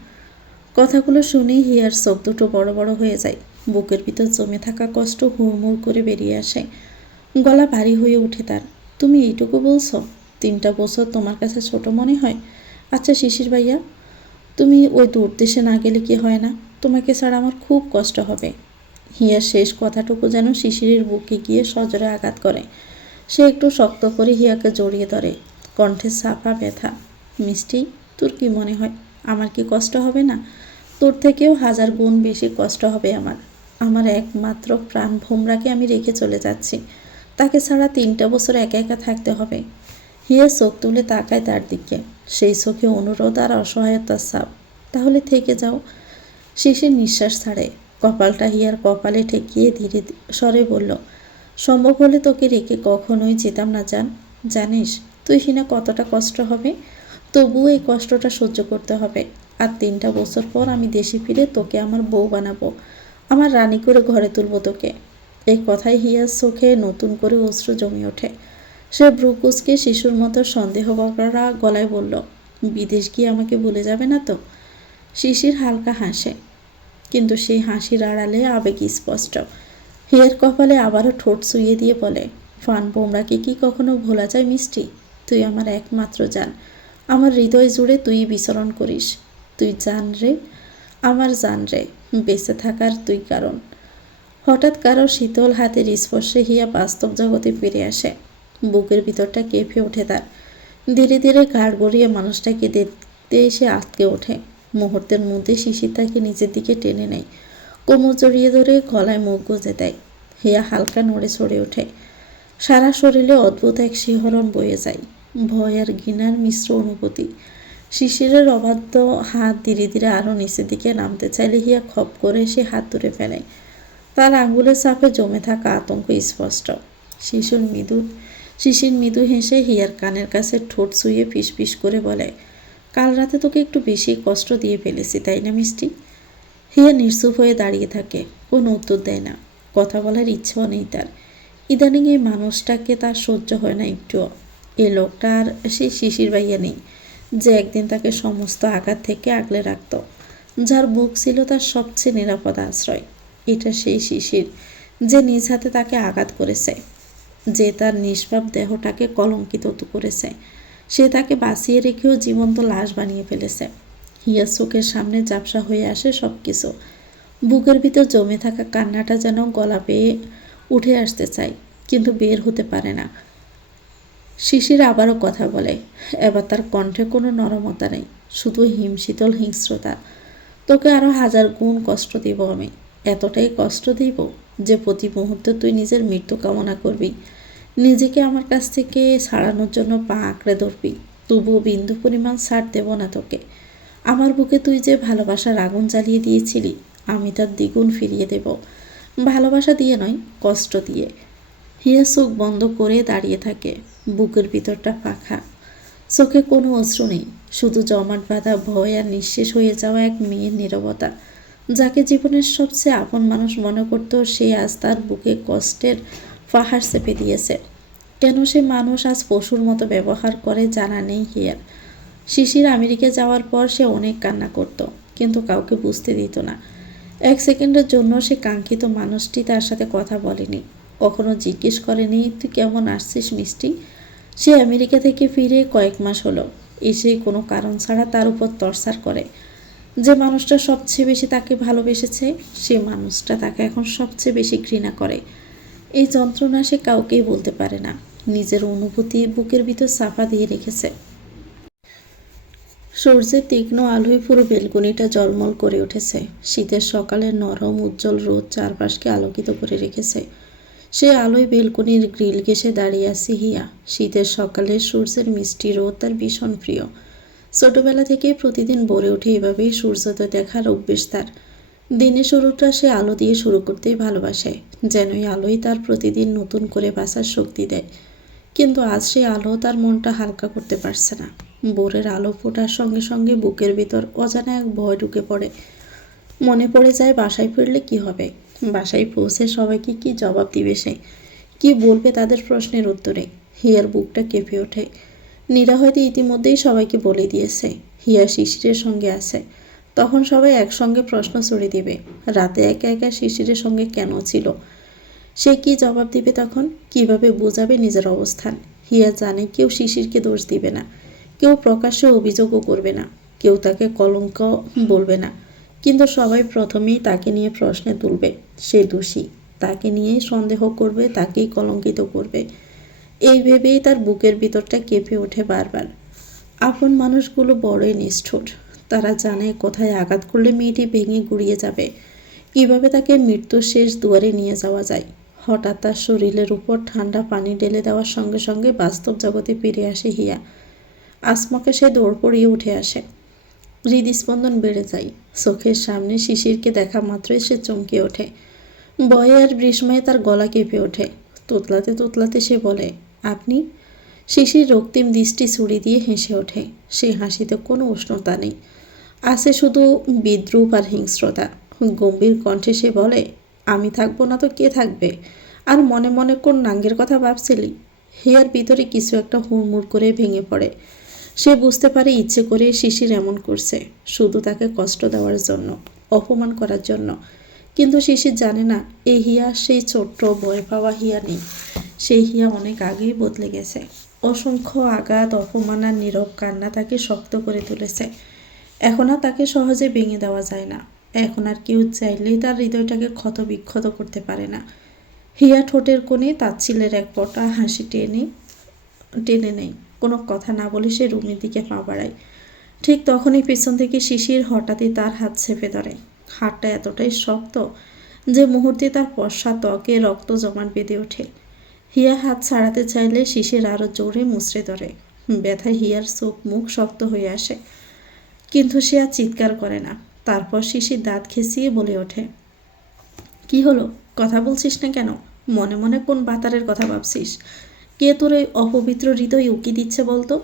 কথাগুলো শুনেই হিয়ার চোখ দুটো বড় বড় হয়ে যায়। বুকের ভিতর জমে থাকা কষ্ট হুড়মুড় করে বেরিয়ে আসে। গলা ভারী হয়ে ওঠে তার। তুমি এইটুকু বলছো? 3টা বছর তোমার কাছে ছোট মনে হয়? আচ্ছা শিশির ভাইয়া, তুমি ওই দূর দেশে না গেলে কি হয় না? তোমাকে ছাড়া আমার খুব কষ্ট হবে। হিয়ার শেষ কথাটুকু যেন শিশিরের বুকে গিয়ে সজোরে আঘাত করে। সে একটু শক্ত করে হিয়াকে জড়িয়ে ধরে, কণ্ঠে চাপা ব্যথা, মিষ্টি, তোর কি মনে হয় আমার কি কষ্ট হবে না? তোর থেকেও 1000 গুণ বেশি কষ্ট হবে আমার। আমার একমাত্র প্রাণ ভোমরাকে আমি রেখে চলে যাচ্ছি, তাকে ছাড়া 3টা বছর একা একা থাকতে হবে। হিয়া চোখ তুলে তাকায় তার দিকে, সেই চোখে অনুরোধ আর অসহায়তার ছাপ। তাহলে থেকে যাও। শিশির নিঃশ্বাস ছাড়ে, কপালটা হিয়ার কপালে ঠেকিয়ে ধীরে স্বরে বলল, সম্ভব হলে তোকে রেখে কখনোই যেতাম না জান। জানিস তুই হিনা কতটা কষ্ট হবে, তবুও এই কষ্টটা সহ্য করতে হবে। আর 3টা বছর পর আমি দেশে ফিরে তোকে আমার বউ বানাবো, আমার রানী করে ঘরে তুলবো তোকে। এই কথায় হিয়ার চোখে নতুন করে অশ্রু জমে ওঠে। সে ভ্রু কুঁচকে শিশুর মতো সন্দেহ করা গলায় বলল, বিদেশ গিয়ে আমাকে ভুলে যাবে না তো? শিশির হালকা হাসে, কিন্তু সেই হাসির আড়ালে আবেগ স্পষ্ট। হিয়ার কপালে আবারও ঠোঁট ছুঁয়ে দিয়ে বলে, ফান বোমরাকে কি কখনো ভোলা যায় মিষ্টি? তুই আমার একমাত্র জান, আমার হৃদয় জুড়ে তুই বিচরণ করিস। তুই জান রে, আমার জান রে, বেঁচে থাকার তুই কারণ। হঠাৎ কারো শীতল হাতের স্পর্শে হিয়া বাস্তব জগতে ফিরে আসে। বুকের ভিতরটা কেঁপে ওঠে তার। ধীরে ধীরে ঘাড় গড়িয়ে মানুষটাকে দেখতে এসে আটকে ওঠে। মুহূর্তের মধ্যে শিশির তাকে নিজের দিকে টেনে নেয়, কোমর জড়িয়ে ধরে গলায় মুখ গুজে দেয়। হিয়া হালকা নড়ে চড়ে ওঠে। সারা শরীরে অদ্ভুত এক শিহরণ বয়ে যায়, ভয় আর ঘৃণার মিশ্র অনুভূতি। শিশিরের অবাধ্য হাত ধীরে ধীরে আরো নিচের দিকে নামতে চাইলে হিয়া খপ করে সে হাত ধরে ফেলে। তার আঙ্গুলের চাপে জমে থাকা আতঙ্ক স্পষ্ট। শিশির মৃদু হেসে হিয়ার কানের কাছে ঠোঁট ছুঁয়ে ফিস করে বলে, কাল রাতে তোকে একটু বেশি কষ্ট দিয়ে ফেলেছি, তাই না মিষ্টি? হিয়া নিশ্চুপ হয়ে দাঁড়িয়ে থাকে, কোনো উত্তর দেয় না। কথা বলার ইচ্ছেও নেই তার। ইদানিং এই মানুষটাকে তার সহ্য হয় না একটুও। এই লোকটা আর সেই শিশির ভাইয়া নেই, যে একদিন তাকে সমস্ত আঘাত থেকে আগলে রাখত, যার বুক ছিল তার সবচেয়ে নিরাপদ আশ্রয়। এটা সেই শিশির যে নিজ হাতে তাকে আঘাত করেছে, যে তার নিষ্পাপ দেহটাকে কলঙ্কিত করেছে। সে তাকে বাঁচিয়ে রেখেও জীবন্ত লাশ বানিয়ে ফেলেছে। হিয়ার চোখের সামনে ঝাপসা হয়ে আসে সব কিছু। বুকের ভিতর জমে থাকা কান্নাটা যেন গলা বেয়ে উঠে আসতে চায়, কিন্তু বের হতে পারে না। শিশির আবারও কথা বলে। এবার তার কণ্ঠে কোনো নরমতা নেই, শুধু হিমশীতল হিংস্রতা। তোকে আরো 1000 গুণ কষ্ট দিব আমি। এতটাই কষ্ট দিব যে প্রতি মুহূর্তে তুই নিজের মৃত্যু কামনা করবি, নিজেকে আমার কাছ থেকে ছাড়ানোর জন্য পা আঁকড়ে ধরবি। তবুও বিন্দু পরিমাণ ছাড় দেব না তোকে। আমার বুকে তুই যে ভালোবাসার আগুন জ্বালিয়ে দিয়েছিলি, আমি তার দ্বিগুণ ফিরিয়ে দেব। ভালোবাসা দিয়ে নয়, কষ্ট দিয়ে। হিয়া চোখ বন্ধ করে দাঁড়িয়ে থাকে, বুকের ভিতরটা ফাঁকা। চোখে কোনো অশ্রু নেই, শুধু জমাট বাঁধা ভয় আর নিঃশেষ হয়ে যাওয়া এক মেয়ের নীরবতা। যাকে জীবনের সবচেয়ে আপন মানুষ মনে করত, সে আজ তার বুকে কষ্টের পাহাড় চেপে দিয়েছে। কেন সে মানুষ আজ পশুর মতো ব্যবহার করে জানা নেই হিয়ার। শিশির আমেরিকা যাওয়ার পর সে অনেক কান্না করত, কিন্তু কাউকে বুঝতে দিত না। 1 সেকেন্ডের জন্য সে কাঙ্ক্ষিত মানুষটি তার সাথে কথা বলেনি, কখনো জিজ্ঞেস করেনি তুই কেমন আসছিস মিষ্টি। সে আমেরিকা থেকে ফিরে কয়েক মাস হলো, এসেই কোনো কারণ ছাড়া তার উপর টর্চার করে। যে মানুষটা সবচেয়ে বেশি তাকে ভালোবেসেছে, সে মানুষটা তাকে এখন সবচেয়ে বেশি ঘৃণা করে। এই যন্ত্রণা সে কাউকেই বলতে পারে না, নিজের অনুভূতি বুকের ভিতর চাপা দিয়ে রেখেছে। সূর্যের তীক্ষ্ণ আলোয় পুরো বেলকনিটা ঝলমল করে উঠেছে। শীতের সকালের নরম উজ্জ্বল রোদ চারপাশকে আলোকিত করে রেখেছে। সে আলোয় বেলকনির গ্রিল ঘেঁষে দাঁড়িয়ে আছে হিয়া। শীতের সকালে সূর্যের মিষ্টি রোদ তার ভীষণ প্রিয়। ছোটবেলা থেকেই প্রতিদিন ভোরে উঠে এভাবেই সূর্যোদয় দেখার অভ্যেস তার। দিনের শুরুটা সে আলো দিয়ে শুরু করতেই ভালোবাসে, যেন এই আলোই তার প্রতিদিন নতুন করে বাঁচার শক্তি দেয়। কিন্তু আজ সেই আলো তার মনটা হালকা করতে পারছে না। ভোরের আলো ফোটার সঙ্গে সঙ্গে বুকের ভিতর অজানা এক ভয় ঢুকে পড়ে। মনে পড়ে যায় বাসায় ফিরলে কি হবে, বাসায় পৌঁছে সবাইকে কি জবাব দিবে সে, কি বলবে তাদের প্রশ্নের উত্তরে। হিয়ার বুকটা কেঁপে ওঠে। নীরা হয়তো ইতিমধ্যেই সবাইকে বলে দিয়েছে হিয়া শিশিরের সঙ্গে আছে। তখন সবাই একসঙ্গে প্রশ্ন ছড়ে দিবে, রাতে একা একা শিশিরের সঙ্গে কেন ছিল। সে কি জবাব দিবে তখন, কিভাবে বোঝাবে নিজের অবস্থান। হিয়া জানে কেউ শিশিরকে দোষ দিবে না, কেউ প্রকাশ্যে অভিযোগও করবে না, কেউ তাকে কলঙ্ক বলবে না। কিন্তু সবাই প্রথমেই তাকে নিয়ে প্রশ্নে তুলবে, সে দোষী। তাকে নিয়েই সন্দেহ করবে, তাকেই কলঙ্কিত করবে। এই ভেবেই তার বুকের ভিতরটা কেঁপে ওঠে বারবার। আপন মানুষগুলো বড়ই নিষ্ঠুর। তারা জানে কোথায় আঘাত করলে মেয়েটি ভেঙে গুড়িয়ে যাবে, কিভাবে তাকে মৃত্যুর শেষ দুয়ারে নিয়ে যাওয়া যায়। হঠাৎ তার শরীরের উপর ঠান্ডা পানি ঢেলে দেওয়ার সঙ্গে সঙ্গে বাস্তব জগতে ফিরে আসে হিয়া। আসমকা সে দৌড় পড়িয়ে উঠে আসে। হৃদস্পন্দন বেড়ে যায়। চোখের সামনে শিশিরকে দেখা মাত্রই সে চমকে ওঠে। ভয়ে আর বিস্ময়ে তার গলা কেঁপে ওঠে। তোতলাতে তোতলাতে সে বলে, আপনি? শিশির রক্তিম দৃষ্টি ছুড়ে দিয়ে হেসে ওঠে। সে হাসিতে কোনো উষ্ণতা নেই, আছে শুধু বিদ্রূপ আর হিংস্রতা। গম্ভীর কণ্ঠে সে বলে, আমি থাকবো না তো কে থাকবে? আর মনে মনে কোন নাঙ্গের কথা ভাবছিলি? হিয়ার ভিতরে কিছু একটা হুড়মুড় করে ভেঙে পড়ে। সে বুঝতে পারে ইচ্ছে করে শিশির এমন করছে, শুধু তাকে কষ্ট দেওয়ার জন্য, অপমান করার জন্য। কিন্তু শিশির জানে না, এই হিয়া সেই ছোট্ট ভয় পাওয়া হিয়া নেই। সেই হিয়া অনেক আগেই বদলে গেছে। অসংখ্য আঘাত, অপমান আর নীরব কান্না তাকে শক্ত করে তুলেছে। এখন আর তাকে সহজে ভেঙে দেওয়া যায় না। এখন আর কেউ চাইলেই তার হৃদয়টাকে ক্ষত বিক্ষত করতে পারে না। হিয়া ঠোঁটের কোণে তাচ্ছিল্যের এক ফোঁটা হাসি টেনে নেই। কোনো কথা না বলে সে রুমের দিকে পা বাড়ায়। ঠিক তখনই পেছন থেকে শিশির হঠাৎই তার হাত চেপে ধরে। হাতটা এতটাই শক্ত যে মুহূর্তে তার পশ্চাৎ ত্বকে রক্ত জমাট বেঁধে ওঠে। হিয়া হাত ছাড়াতে চাইলে শিশির আরও জোরে মুচড়ে ধরে। ব্যথায় হিয়ার চোখ মুখ শক্ত হয়ে আসে, কিন্তু সে আর চিৎকার করে না। তারপর শিশির দাঁত খেঁচিয়ে বলে ওঠে, কি হলো, কথা বলছিস না কেন? মনে মনে কোন বাতারের কথা ভাবছিস? কে তোর এই অপবিত্র হৃদয় উকি দিচ্ছে বলতো?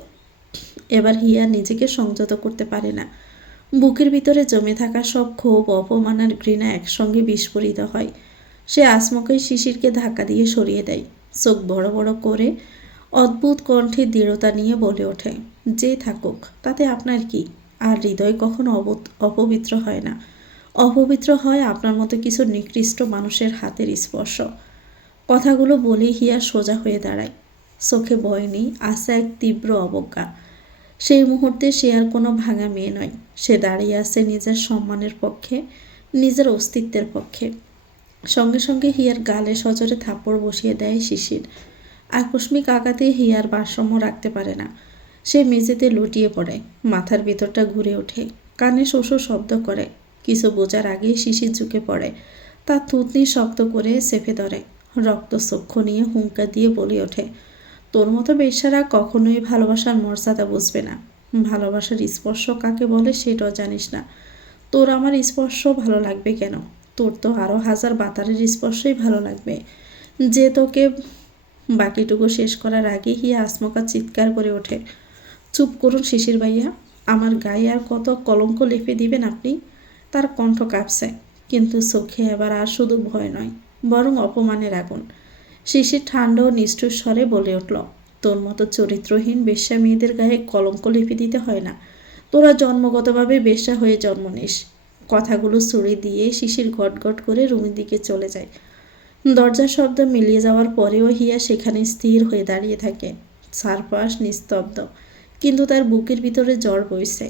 এবার হিয়া নিজেকে সংযত করতে পারে না। বুকের ভিতরে জমে থাকা সব ক্ষোভ, অপমান আর ঘৃণা একসঙ্গে বিস্ফোরিত হয়। সে আচমকাই শিশিরকে ধাক্কা দিয়ে সরিয়ে দেয়। চোখ বড় বড় করে অদ্ভুত কণ্ঠে দৃঢ়তা নিয়ে বলে ওঠে, যে থাকুক, তাতে আপনার কি? আর হৃদয় কখনো অপবিত্র হয় না। অপবিত্র হয় আপনার মতো কিছু নিকৃষ্ট মানুষের হাতের স্পর্শ। কথাগুলো বলে হিয়া সোজা হয়ে দাঁড়ায়। চোখে ভয় নেই, আছে এক তীব্র অবজ্ঞা। সেই মুহূর্তে সে আর কোনো ভাঙা মেয়ে নয়। সে দাঁড়িয়ে আছে নিজের সম্মানের পক্ষে, নিজের অস্তিত্বের পক্ষে। সঙ্গে সঙ্গে হিয়ার গালে সজোরে থাপ্পড় বসিয়ে দেয় শিশির। আকস্মিক আঘাতে হিয়ার ভারসাম্য রাখতে পারে না। সে মেঝেতে লুটিয়ে পড়ে, মাথার ভেতরটা ঘুরে ওঠে, কানে শোষো শব্দ করে। কিছু বোঝার আগেই শিশির ঝুঁকে পড়ে, তার থুতনি শক্ত করে চেপে ধরে। রক্তচক্ষু নিয়ে হুঙ্কার দিয়ে বলে ওঠে, তোর মতো বেশ্যারা কখনোই ভালোবাসার মর্যাদা বুঝবে না। ভালোবাসার স্পর্শ কাকে বলে সেটাও জানিস না। তোর আমার স্পর্শ ভালো লাগবে কেন? তোর তো আরও হাজার বাতারের স্পর্শই ভালো লাগবে, যে তোকে। বাকিটুকু শেষ করার আগে হিয়া আচমকা চিৎকার করে ওঠে, চুপ করুন শিশির ভাইয়া, আমার গায়ে আর কত কলঙ্ক লেপে দিবেন আপনি? তার কণ্ঠ কাঁপছে, কিন্তু চোখে এবার আর শুধু ভয় নয়, বরং অপমানের আগুন। শিশির ঠান্ডা ও নিষ্ঠুর স্বরে বলে উঠল, তোর মতো চরিত্রহীন বেশ্যা মেয়েদের গায়ে কলঙ্ক লিপি দিতে হয় না। তোরা জন্মগতভাবে বেশ্যা হয়ে জন্ম নিস। কথাগুলো ছুড়ে দিয়ে শিশির গটগট করে রুমের দিকে চলে যায়। দরজার শব্দ মিলিয়ে যাওয়ার পরেও হিয়া সেখানে স্থির হয়ে দাঁড়িয়ে থাকে। চারপাশ নিস্তব্ধ, কিন্তু তার বুকের ভিতরে জ্বর বইছে।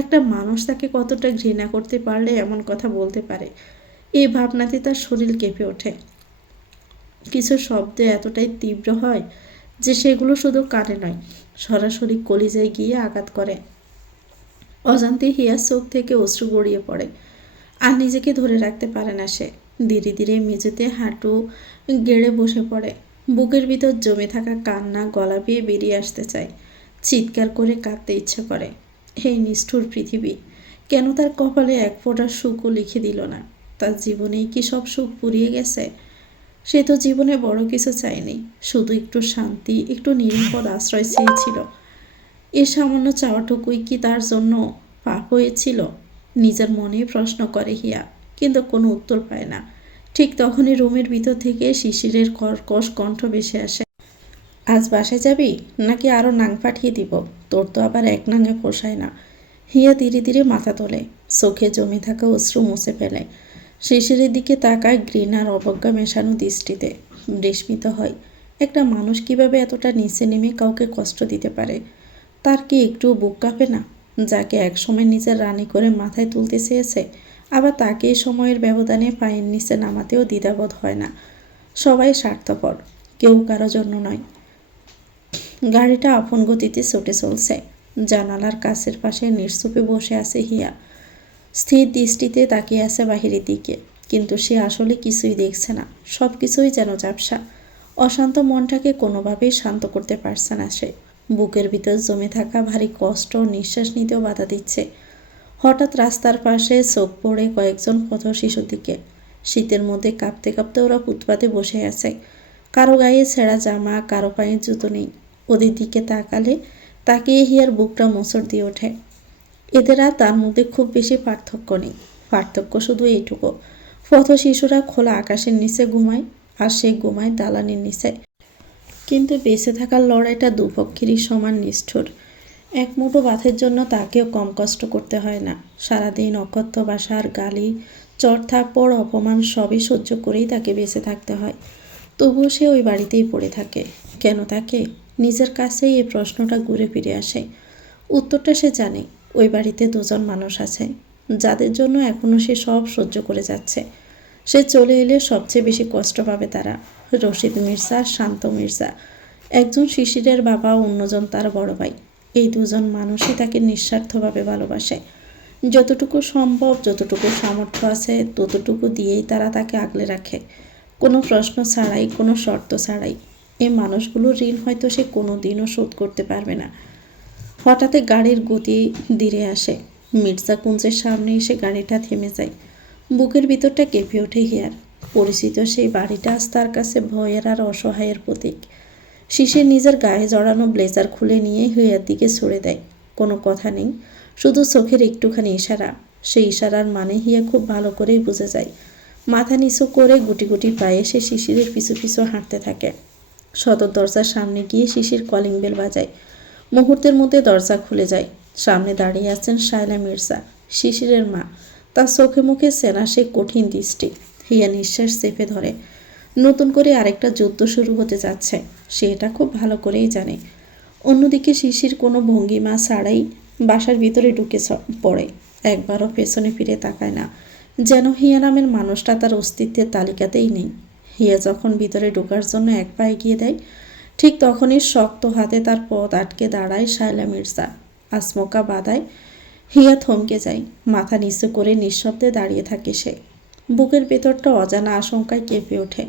একটা মানুষ তাকে কতটা ঘৃণা করতে পারলে এমন কথা বলতে পারে? এই ভাবনাতে তার শরীর কেঁপে ওঠে। কিছু শব্দ এতটাই তীব্র হয় যে সেগুলো শুধু কানে নয়, সরাসরি কলিজায় গিয়ে আঘাত করে। অজান্তে হিয়ার চোখ থেকে অশ্রু গড়িয়ে পড়ে, আর নিজেকে ধরে রাখতে পারে না সে। ধীরে ধীরে মেঝেতে হাঁটু গেড়ে বসে পড়ে। বুকের ভিতর জমে থাকা কান্না গলা বেয়ে বেরিয়ে আসতে চায়। চিৎকার করে কাঁদতে ইচ্ছে করে। এই নিষ্ঠুর পৃথিবী কেন তার কপালে এক ফোঁটা সুখও লিখে দিল না? তার জীবনেই কি সব সুখ পুড়িয়ে গেছে? সে তো জীবনে বড় কিছু চায়নি, শুধু একটু শান্তি, একটু নিরাপদ আশ্রয় চেয়েছিল। এ সামান্য চাওয়াটুকুই কি তার জন্য পাপ হয়েছিল? নিজের মনেই প্রশ্ন করে হিয়া, কিন্তু কোনো উত্তর পায় না। ঠিক তখনই রুমের ভিতর থেকে শিশিরের কর্কশ কণ্ঠ ভেসে আসে, আজ বাসায় যাবি নাকি আরও নাং পাঠিয়ে দিব? তোর তো আবার এক নাঙে পোষায় না। হিয়া ধীরে ধীরে মাথা তোলে, চোখে জমে থাকা অশ্রু মুছে ফেলে। শিশিরের দিকে তাকায় ঘৃণার অবজ্ঞা মেশানো দৃষ্টিতে। বিস্মিত হয়, একটা মানুষ কিভাবে এতটা নিচে নেমে কাউকে কষ্ট দিতে পারে? তার কি একটু বুক কাঁপে না? যাকে একসময় নিজের রানী করে মাথায় তুলতে চেয়েছে, আবার তাকে সময়ের ব্যবধানে পায়ের নিচে নামাতেও দ্বিধাবোধ হয় না। সবাই স্বার্থপর, কেউ কারো জন্য নয়। গাড়িটা আপন গতিতে ছুটে চলছে। জানালার কাছের পাশে নিঃচুপে বসে আছে হিয়া। স্থির দৃষ্টিতে তাকিয়ে আছে বাহিরের দিকে, কিন্তু সে আসলে কিছুই দেখছে না। সব কিছুই যেন ঝাপসা। অশান্ত মনটাকে কোনোভাবেই শান্ত করতে পারছে না সে। বুকের ভিতর জমে থাকা ভারী কষ্ট নিঃশ্বাস নিতেও বাধা দিচ্ছে। হঠাৎ রাস্তার পাশে চোখ পড়ে কয়েকজন পথ শিশুর দিকে। শীতের মধ্যে কাঁপতে কাঁপতে ওরা ফুটপাতে বসে আছে। কারো গায়ে ছেঁড়া জামা, কারো পায়ে জুতো নেই। ওদের দিকে তাকিয়ে হিয়ার বুকটা মোচড় দিয়ে ওঠে। এদের আর তার মধ্যে খুব বেশি পার্থক্য নেই। পার্থক্য শুধু এইটুকু, পথ শিশুরা খোলা আকাশের নিচে ঘুমায়, আর সে ঘুমায় দালানের নিচে। কিন্তু বেঁচে থাকার লড়াইটা দুপক্ষেরই সমান নিষ্ঠুর। এক মুঠো ভাতের জন্য তাকেও কম কষ্ট করতে হয় না। সারাদিন অকথ্য ভাষার গালি, চড় থাপ্পড়, অপমান সবই সহ্য করেই তাকে বেঁচে থাকতে হয়। তবুও সে ওই বাড়িতেই পড়ে থাকে। কেন তাকে? নিজের কাছেই এই প্রশ্নটা ঘুরে ফিরে আসে। উত্তরটা সে জানে, ওই বাড়িতে দুজন মানুষ আছে যাদের জন্য এখনও সে সব সহ্য করে যাচ্ছে। সে চলে এলে সবচেয়ে বেশি কষ্ট পাবে তারা। রশিদ মির্জা, শান্ত মির্জা। একজন শিশিরের বাবা, অন্যজন তার বড় ভাই। এই দুজন মানুষই তাকে নিঃস্বার্থভাবে ভালোবাসে। যতটুকু সম্ভব, যতটুকু সামর্থ্য আছে ততটুকু দিয়েই তারা তাকে আগলে রাখে, কোনো প্রশ্ন ছাড়াই, কোনো শর্ত ছাড়াই। এই মানুষগুলোর ঋণ হয়তো সে কোনো দিনও শোধ করতে পারবে না। হঠাৎ গাড়ির গতি ধীরে আসে। মির্জা কুঞ্জের সামনে এসে গাড়িটা থেমে যায়। বুকের ভিতরটা কেঁপে ওঠে হিয়ার। পরিচিত সেই বাড়িটা আজ তার কাছে ভয়ের আর অসহায়ের প্রতীক। শিশির নিজের গায়ে জড়ানো ব্লেজার খুলে নিয়ে হিয়ার দিকে ছুড়ে দেয়। কোনো কথা নেই, শুধু চোখের একটুখানি ইশারা। সেই ইশারার মানে হিয়া খুব ভালো করেই বুঝে যায়। মাথা নিচু করে গুটি গুটি পায়ে সে শিশিরের পিছু পিছু হাঁটতে থাকে। সদর দরজার সামনে গিয়ে শিশির কলিং বেল বাজায়। মুহূর্তের মধ্যে দরজা খুলে যায়। সামনে দাঁড়িয়ে আছেন শায়লা মির্জা, শিশিরের মা। তার চোখে মুখে সেনা সে কঠিন দৃষ্টি। হিয়া নিঃশ্বাস চেপে ধরে। নতুন করে আরেকটা যুদ্ধ শুরু হতে যাচ্ছে, সে এটা খুব ভালো করেই জানে। অন্যদিকে শিশির কোনো ভঙ্গিমা ছাড়াই বাসার ভিতরে ঢুকে পড়ে। একবারও পেছনে ফিরে তাকায় না, যেন হিয়া নামের মানুষটা তার অস্তিত্বের তালিকাতেই নেই। হিয়া যখন ভিতরে ঢোকার জন্য এক পা এগিয়ে দেয়, ঠিক তখনই শক্ত হাতে তার পথ আটকে দাঁড়ায় শায়লা মির্জা। আচমকা বাধায় হিয়া থমকে যায়। মাথা নিচু করে নিঃশব্দে দাঁড়িয়ে থাকে সে। বুকের ভেতরটা অজানা আশঙ্কায় কেঁপে ওঠে,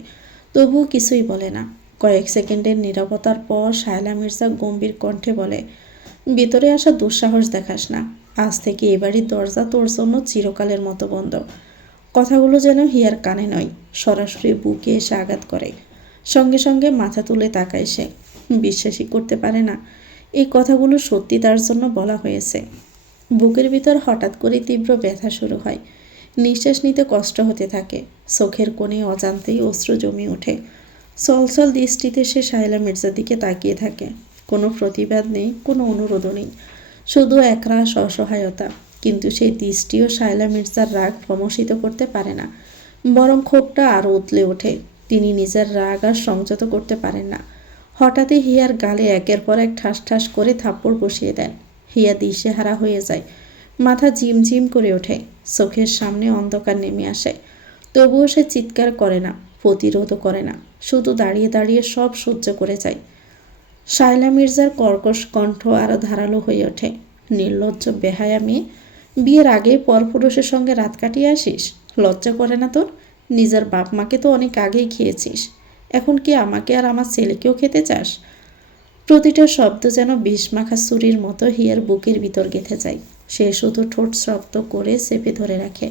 তবুও কিছুই বলে না। কয়েক সেকেন্ডের নীরবতার পর শায়লা মির্জা গম্ভীর কণ্ঠে বলে, ভিতরে আসা দুঃসাহস দেখাস না। আজ থেকে এ বাড়ির দরজা তোর জন্য চিরকালের মতো বন্ধ। কথাগুলো যেন হিয়ার কানে নয়, সরাসরি বুকে এসে আঘাত করে। সঙ্গে সঙ্গে মাথা তুলে তাকায় সে। বিশ্বাসই করতে পারে না এই কথাগুলো সত্যি তার জন্য বলা হয়েছে। বুকের ভিতর হঠাৎ করে তীব্র ব্যথা শুরু হয়। নিঃশ্বাস নিতে কষ্ট হতে থাকে। চোখের কোণে অজান্তেই অশ্রু জমে ওঠে। চলচল দৃষ্টিতে সে শায়লা মির্জার দিকে তাকিয়ে থাকে। কোনো প্রতিবাদ নেই, কোনো অনুরোধও নেই, শুধু একরাশ অসহায়তা। কিন্তু সেই দৃষ্টিও শায়লা মির্জার রাগ প্রমোশিত করতে পারে না, বরং ক্ষোভটা আরও উতলে ওঠে। তিনি নিজের রাগ আর সংযত করতে পারেন না। হঠাৎই হিয়ার গালে একের পর এক ঠাস ঠাস করে থাপ্পড় বসিয়ে দেন। হিয়া দিশেহারা হয়ে যায়। মাথা ঝিমঝিম করে ওঠে। চোখের সামনে অন্ধকার নেমে আসে। তবুও সে চিৎকার করে না, প্রতিরোধও করে না, শুধু দাঁড়িয়ে দাঁড়িয়ে সব সহ্য করে যায়। শায়লা মির্জার কর্কশ কণ্ঠ আরও ধারালো হয়ে ওঠে। নির্লজ্জ বেহায়া মেয়ে, বিয়ের আগে পরপুরুষের সঙ্গে রাত কাটিয়ে আসিস? লজ্জা করে না তোর? নিজের বাপ মাকে তো অনেক আগেই খেয়েছিস, এখন কি আমাকে আর আমার ছেলেকেও খেতে চাস? প্রতিটা শব্দ যেন বিষমাখা ছুরির মতো হিয়ার বুকের ভিতর গেঁথে যায়। সে শুধু ঠোঁট শক্ত করে চেপে ধরে রাখে।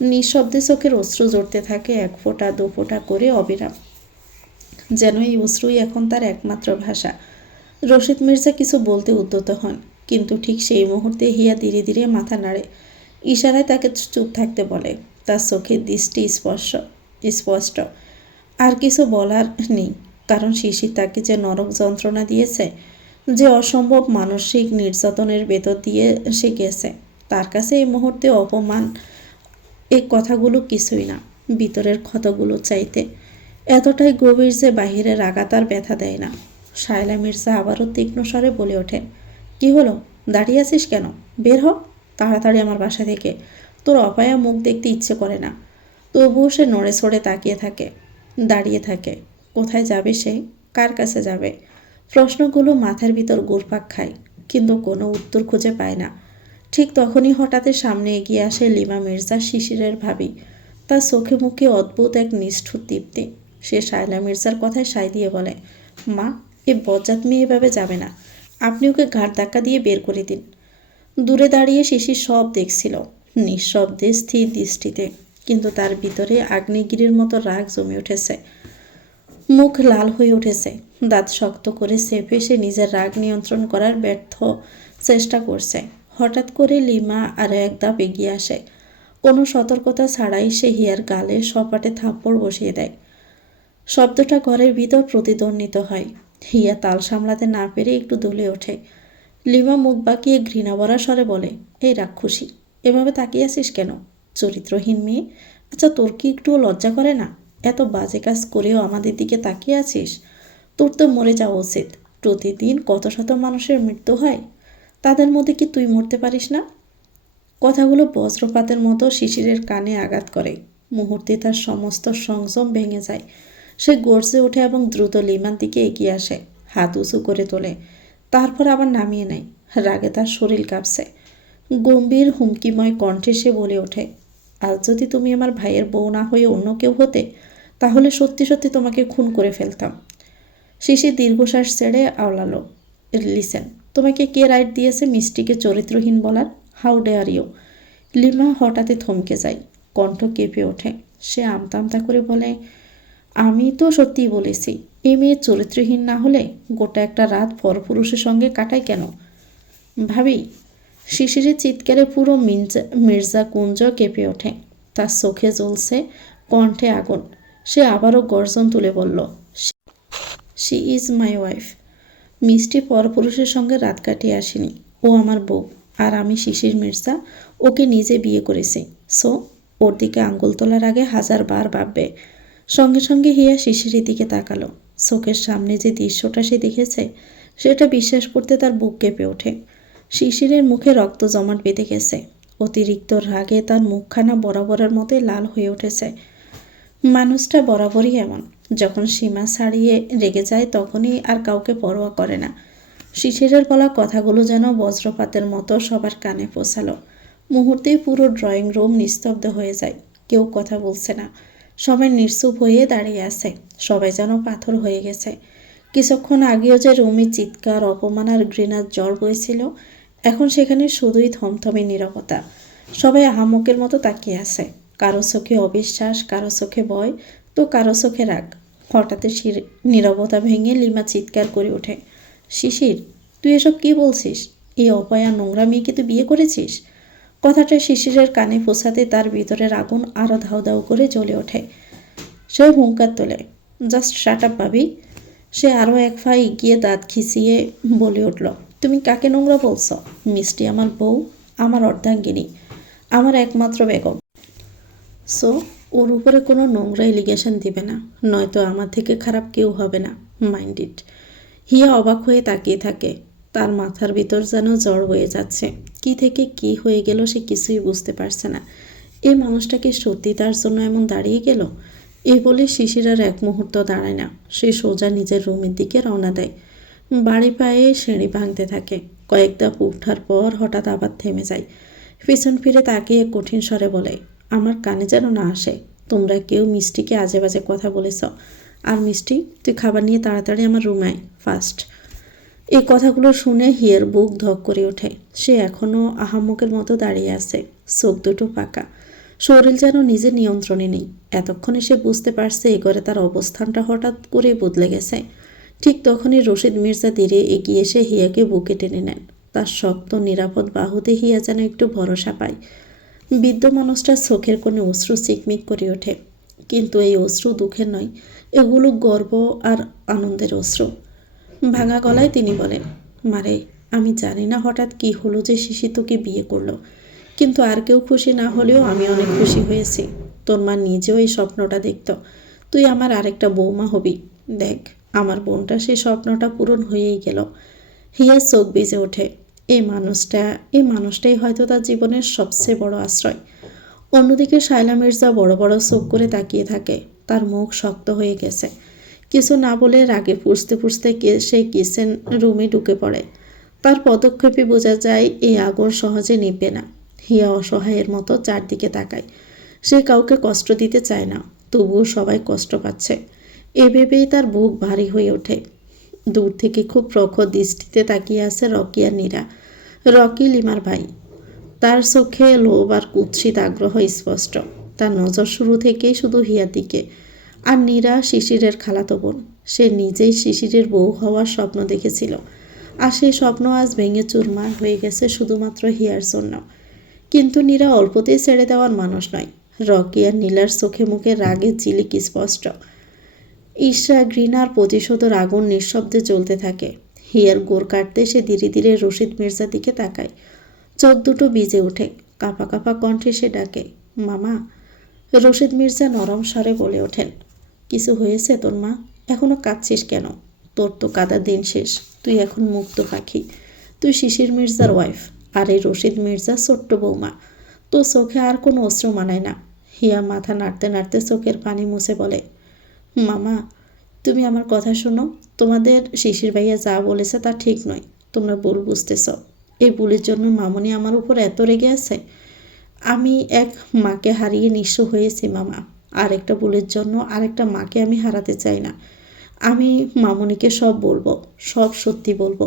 নিঃশব্দে চোখের অশ্রু জড়তে থাকে, এক ফোঁটা দু ফোঁটা করে অবিরাম। যেন এই অশ্রুই এখন তার একমাত্র ভাষা। রশিদ মির্জা কিছু বলতে উদ্যত হন, কিন্তু ঠিক সেই মুহূর্তে হিয়া ধীরে ধীরে মাথা নাড়ে। ইশারায় তাকে চুপ থাকতে বলে। তার চোখের দৃষ্টি স্পষ্ট। আর কিছু বলার নেই, কারণ শিশির তাকে যে নরক যন্ত্রণা দিয়েছে, যে অসম্ভব মানসিক নির্যাতনের ভেতর দিয়ে সে গেছে, তার কাছে এই মুহূর্তে অপমান এই কথাগুলো কিছুই না। ভিতরের ক্ষতগুলো চাইতে এতটাই গভীর যে বাহিরের আঘাত আর ব্যথা দেয় না। শায়লা মির্জা আবারও তীক্ষ্ণ স্বরে বলে ওঠেন, কি হলো? দাঁড়িয়ে আছিস কেন? বের হ তাড়াতাড়ি আমার বাসা থেকে। তোর অপায়া মুখ দেখতে ইচ্ছে করে না। তবুও সে নড়ে চড়ে তাকিয়ে থাকে, দাঁড়িয়ে থাকে। কোথায় যাবে সে? কার কাছে যাবে? প্রশ্নগুলো মাথার ভিতর ঘুরপাক খায়, কিন্তু কোনো উত্তর খুঁজে পায় না। ঠিক তখনই হঠাৎ সামনে এগিয়ে আসে লিমা মির্জা, শিশিরের ভাবি। তার চোখে মুখে অদ্ভুত এক নিষ্ঠুর তৃপ্তি। সে শায়লা মির্জার কথায় সায় দিয়ে বলে, মা, এ বজ্জাত মেয়ে এভাবে যাবে না। আপনি ওকে ঘাড় ধাক্কা দিয়ে বের করে দিন। দূরে দাঁড়িয়ে শিশির সব দেখছিল, নিঃশব্দে স্থির দৃষ্টিতে, কিন্তু তার ভিতরে আগ্নেয়গিরির মতো রাগ জমে উঠেছে। মুখ লাল হয়ে উঠেছে। দাঁত শক্ত করে চেপে সে নিজের রাগ নিয়ন্ত্রণ করার ব্যর্থ চেষ্টা করছে। হঠাৎ করে লিমা আরও এক ধাপ এগিয়ে আসে। কোনো সতর্কতা ছাড়াই সে হিয়ার গালে সপাটে থাপ্পড় বসিয়ে দেয়। শব্দটা ঘরের ভিতর প্রতিধ্বনিত হয়। হিয়া তাল সামলাতে না পেরে একটু দুলে ওঠে। লিমা মুখ বাঁকিয়ে ঘৃণাভরা স্বরে বলে, এই রাক্ষসী, এভাবে তাকিয়ে আছিস কেন? চরিত্রহীন মেয়ে। আচ্ছা, তোর কি একটুও লজ্জা করে না? এত বাজে কাজ করেও আমাদের দিকে তাকিয়ে আছিস? তোর তো মরে যাওয়া উচিত। প্রতিদিন কত শত মানুষের মৃত্যু হয়, তাদের মধ্যে কি তুই মরতে পারিস না? কথাগুলো বজ্রপাতের মতো শিশিরের কানে আঘাত করে। মুহূর্তে তার সমস্ত সংযম ভেঙে যায়। সে গর্জে ওঠে এবং দ্রুত লিমার দিকে এগিয়ে আসে, হাত উঁচু করে তোলে, তারপর আবার নামিয়ে নেয়। রাগে তার শরীর কাঁপছে। গম্ভীর হুমকিময় কণ্ঠে সে বলে ওঠে, আজ যদি তুমি আমার ভাইয়ের বউ না হয়ে অন্য কেউ হতে, তাহলে সত্যি সত্যি তোমাকে খুন করে ফেলতাম। শিশির দীর্ঘশ্বাস ছেড়ে আওলালো, লিসেন, তোমাকে কে রাইট দিয়েছে মিষ্টিকে চরিত্রহীন বলার? How dare you? লিমা হঠাৎই থমকে যায়, কণ্ঠ কেঁপে ওঠে। সে আমতা আমতা করে বলে, আমি তো সত্যিই বলেছি, এ মেয়ে চরিত্রহীন না হলে গোটা একটা রাত পরপুরুষের সঙ্গে কাটায় কেন? ভাবি, শিশিরের চিৎকারে পুরো মির্জা কুঞ্জ কেঁপে ওঠে। তার চোখে জ্বলছে, কণ্ঠে আগুন। সে আবারও গর্জন তুলে বলল, শি ইজ মাই ওয়াইফ। মিষ্টি পরপুরুষের সঙ্গে রাত কাটিয়ে আসেনি, ও আমার বউ। আর আমি শিশির মির্জা, ওকে নিজে বিয়ে করেছি। সো ওর দিকে আঙ্গুল তোলার আগে 1000 বার ভাববে। সঙ্গে সঙ্গে হিয়া শিশিরের দিকে তাকালো। চোখের সামনে যে দৃশ্যটা সে দেখেছে, সেটা বিশ্বাস করতে তার বুক কেঁপে ওঠে। শিশিরের মুখে রক্ত জমাট বেঁধে গেছে। অতিরিক্ত রাগে তার মুখখানা বরাবরের মতোই লাল হয়ে উঠেছে। মানুষটা বরাবরই এমন, যখন সীমা ছাড়িয়ে রেগে যায় তখনই আর কাউকে পরোয়া করে না। শিশিরের বলা কথাগুলো যেন বজ্রপাতের মতো সবার কানে পৌঁছালো। মুহূর্তেই পুরো ড্রয়িং রুম নিস্তব্ধ হয়ে যায়। কেউ কথা বলছে না, সবাই নিশ্চুপ হয়ে দাঁড়িয়ে আছে। সবাই যেন পাথর হয়ে গেছে। কিছুক্ষণ আগেও যে রুমে চিৎকার, অপমান আর ঘৃণার জ্বর বইছিল, এখন সেখানে শুধুই থমথমে নীরবতা। সবাই আহাম্মকের মতো তাকিয়ে আছে। কারো চোখে অবিশ্বাস, কারো চোখে ভয়, তো কারো চোখে রাগ। হঠাৎ নীরবতা ভেঙে লিমা চিৎকার করে ওঠে, শিশির, তুই এসব কি বলছিস? এই অপয়া নোংরা মেয়েকে তুই বিয়ে করেছিস? কথাটা শিশিরের কানে পৌঁছাতে তার ভিতরের আগুন আরও ধাউ ধাউ করে জ্বলে ওঠে। সে হুঙ্কার তোলে, জাস্ট শাট আপ ভাবি। সে আরও এক পা এগিয়ে দাঁত খিচিয়ে বলে উঠল, তুমি কাকে নোংরা বলছ? মিষ্টি আমার বউ, আমার অর্ধাঙ্গিনী, আমার একমাত্র বেগম। সো ওর উপরে কোনো নোংরা এলিগেশন দিবে না, নয়তো আমার থেকে খারাপ কেউ হবে না, মাইন্ড ইট। হিয়া অবাক হয়ে তাকিয়ে থাকে। তার মাথার ভিতর যেন জ্বর বয়ে যাচ্ছে। কি থেকে কি হয়ে গেল সে কিছুই বুঝতে পারছে না। এই মানুষটা কি সত্যি তার জন্য এমন দাঁড়িয়ে গেল? এই বলে শিশির আর এক মুহূর্ত দাঁড়ায় না। সে সোজা নিজের রুমের দিকে রওনা দেয়। বাড়ি পায়ে সিঁড়ি ভাঙতে থাকে। কয়েক ধাপ ওঠার পর হঠাৎ আবার থেমে যায়। পিছন ফিরে তাকিয়ে কঠিন স্বরে বলে, আমার কানে যেন না আসে, তোমরা কেউ মিষ্টিকে আজে বাজে কথা বলেছ। আর মিষ্টি, তুই খাবার নিয়ে তাড়াতাড়ি আমার রুমে আয়, ফার্স্ট। এই কথাগুলো শুনে হিয়ার বুক ধক করে ওঠে। সে এখনও আহাম্মকের মতো দাঁড়িয়ে আছে, চোখ দুটো পাকা, শরীর যেন নিজের নিয়ন্ত্রণে নেই। এতক্ষণে সে বুঝতে পারছে এই ঘরে তার অবস্থানটা হঠাৎ করে বদলে গেছে। ঠিক তখনই রশিদ মির্জা ধীরে এগিয়ে এসে হিয়াকে বুকে টেনে নেন। তার শক্ত নিরাপদ বাহুতে হিয়া যেন একটু ভরসা পায়। বৃদ্ধ মানুষটার চোখের কোণে অশ্রু চিকমিক করে ওঠে। কিন্তু এই অশ্রু দুঃখের নয়, এগুলো গর্ব আর আনন্দের অশ্রু। ভাঙা গলায় তিনি বলেন, মারে, আমি জানি না হঠাৎ কি হলো যে শিশি তোকে বিয়ে করলো, কিন্তু আর কেউ খুশি না হলেও আমি অনেক খুশি হয়েছি। তোর মা নিজেও এই স্বপ্নটা দেখত, তুই আমার আরেকটা বৌমা হবি। দেখ, আমার বোনটা সেই স্বপ্নটা পূরণ হয়েই গেল। হিয়ার চোখ বেজে ওঠে। এই মানুষটাই হয়তো তার জীবনের সবচেয়ে বড় আশ্রয়। অন্যদিকে শায়লা মির্জা বড় বড় চোখ করে তাকিয়ে থাকে। তার মুখ শক্ত হয়ে গেছে। কিছু না বলে রাগে ফুঁসতে ফুঁসতে সে কিচেন রুমে ঢুকে পড়ে। তার পদক্ষেপে বোঝা যায় এই আগুন সহজে নিভবে না। হিয়া অসহায়ের মতো চারদিকে তাকায়। সে কাউকে কষ্ট দিতে চায় না, তবুও সবাই কষ্ট পাচ্ছে। এ ভেবেই তার বুক ভারী হয়ে ওঠে। দূর থেকে খুব প্রখর দৃষ্টিতে তাকিয়ে আছে রকি আর নীরা। রকি লিমার ভাই। তার চোখে লোভ আর কুৎসিত আগ্রহ স্পষ্ট। তার নজর শুরু থেকেই শুধু হিয়ার দিকে। আর নীরা শিশিরের খালাতো বোন। সে নিজেই শিশিরের বউ হওয়ার স্বপ্ন দেখেছিল, আর সেই স্বপ্ন আজ ভেঙে চুরমার হয়ে গেছে শুধুমাত্র হিয়ার জন্য। কিন্তু নীরা অল্পতেই ছেড়ে দেওয়ার মানুষ নয়। রকি আর নীলার চোখে মুখে রাগের ঝিলিক স্পষ্ট। ঈর্ষা, ঘৃণার প্রতিশোধের আগুন নিঃশব্দে জ্বলতে থাকে। হিয়ার গোড় কাটতে সে ধীরে ধীরে রশিদ মির্জার দিকে তাকায়। চোখ দুটো ভিজে ওঠে। কাঁপা কাঁপা কণ্ঠে সে ডাকে, মামা। রশিদ মির্জা নরম স্বরে বলে ওঠেন, কিছু হয়েছে তোর মা? এখনো কাঁদছিস কেন? তোর তো কাদার দিন শেষ। তুই এখন মুক্ত পাখি। তুই শিশির মির্জার ওয়াইফ, আর এই রশিদ মির্জা ছোট্ট বৌমা। তোর চোখে আর কোনো অস্ত্র মানায় না। হিয়া মাথা নাড়তে নাড়তে চোখের পানি মুছে বলে, মামা, তুমি আমার কথা শোনো। তোমাদের শিশির ভাইয়া যা বলেছে তা ঠিক নয়। তোমরা ভুল বুঝতেছ। এই ভুলের জন্য মামনি আমার উপর এত রেগে আছে? আমি এক মাকে হারিয়ে নিঃস্ব হয়েছি মামা। আরেকটা ভুলের জন্য আরেকটা মাকে আমি হারাতে চাই না। আমি মামনিকে সব বলবো, সব সত্যি বলবো।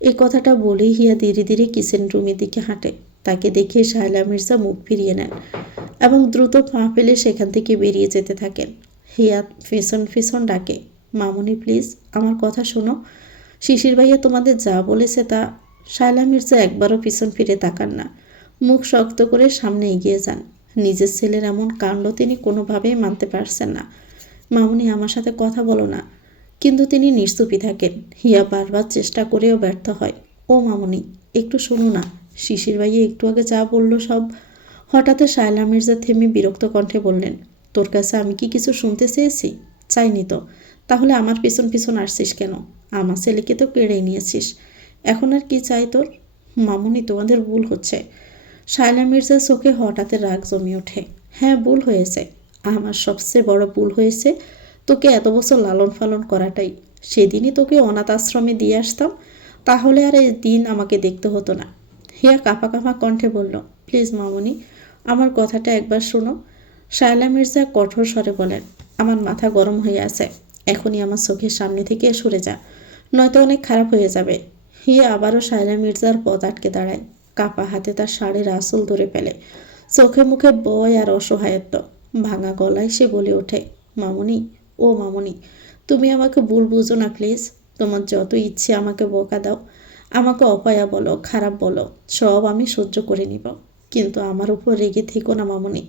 এই কথাটা বলেই হিয়া ধীরে ধীরে কিচেন রুমের দিকে হাঁটে। তাকে দেখে শায়লা মির্জা মুখ ফিরিয়ে নেন এবং দ্রুত পা ফেলে সেখান থেকে বেরিয়ে যেতে থাকেন। হিয়া ফিসন ফিসন ডাকে, মামনি প্লিজ আমার কথা শোনো। শিশির ভাইয়া তোমাদের যা বলেছে তা। শায়লা মির্জা একবারও পিছন ফিরে তাকান না, মুখ শক্ত করে সামনে এগিয়ে যান। নিজের ছেলের এমন কাণ্ড তিনি কোনোভাবেই মানতে পারছেন না। মামনি আমার সাথে কথা বলো না। কিন্তু তিনি নিশ্চুপই থাকেন। হিয়া বারবার চেষ্টা করেও ব্যর্থ হয়। ও মামনি, একটু শোনো না। শিশির ভাইয়া একটু আগে যা বলল সব। হঠাৎ শায়লা মির্জা থেমে বিরক্ত কণ্ঠে বললেন, তোর কাছে আমি কি কিছু শুনতে চেয়েছি? চাইনি তো। তাহলে আমার পিছন পিছন আসছিস কেন? আমার ছেলেকে তো কেড়েই নিয়েছিস। এখন আর কি চাই তোর? মামনি, তোমাদের ভুল হচ্ছে। শায়লা মির্জার চোখে হঠাৎ রাগ জমে ওঠে। হ্যাঁ, ভুল হয়েছে। আমার সবচেয়ে বড় ভুল হয়েছে তোকে এত বছর লালন পালন করাটাই। সেদিনই তোকে অনাথ আশ্রমে দিয়ে আসতাম, তাহলে আর এই দিন আমাকে দেখতে হতো না। হিয়া কাঁপা কাঁপা কণ্ঠে বলল, প্লিজ মামনি, আমার কথাটা একবার শোনো। শায়লা মির্জা কঠোর স্বরে বলেন, আমার মাথা গরম হয়ে আছে। এখনই আমার চোখের সামনে থেকে সরে যা, নয়তো অনেক খারাপ হয়ে যাবে। হিয়া আবারও শায়লা মির্জার পথ আটকে দাঁড়ায়। কাপা হাতে তার শাড়ির আঁচল ধরে ফেলে। চোখে মুখে ভয় আর অসহায়ত্ব। ভাঙা গলায় সে বলে ওঠে, মামনি, ও মামনি, তুমি আমাকে ভুল বুঝো না প্লিজ। তোমার যত ইচ্ছে আমাকে বকা দাও, আমাকে অপয়া বলো, খারাপ বলো, সব আমি সহ্য করে নিব। কিন্তু আমার উপর রেগে থেকো না মামনি।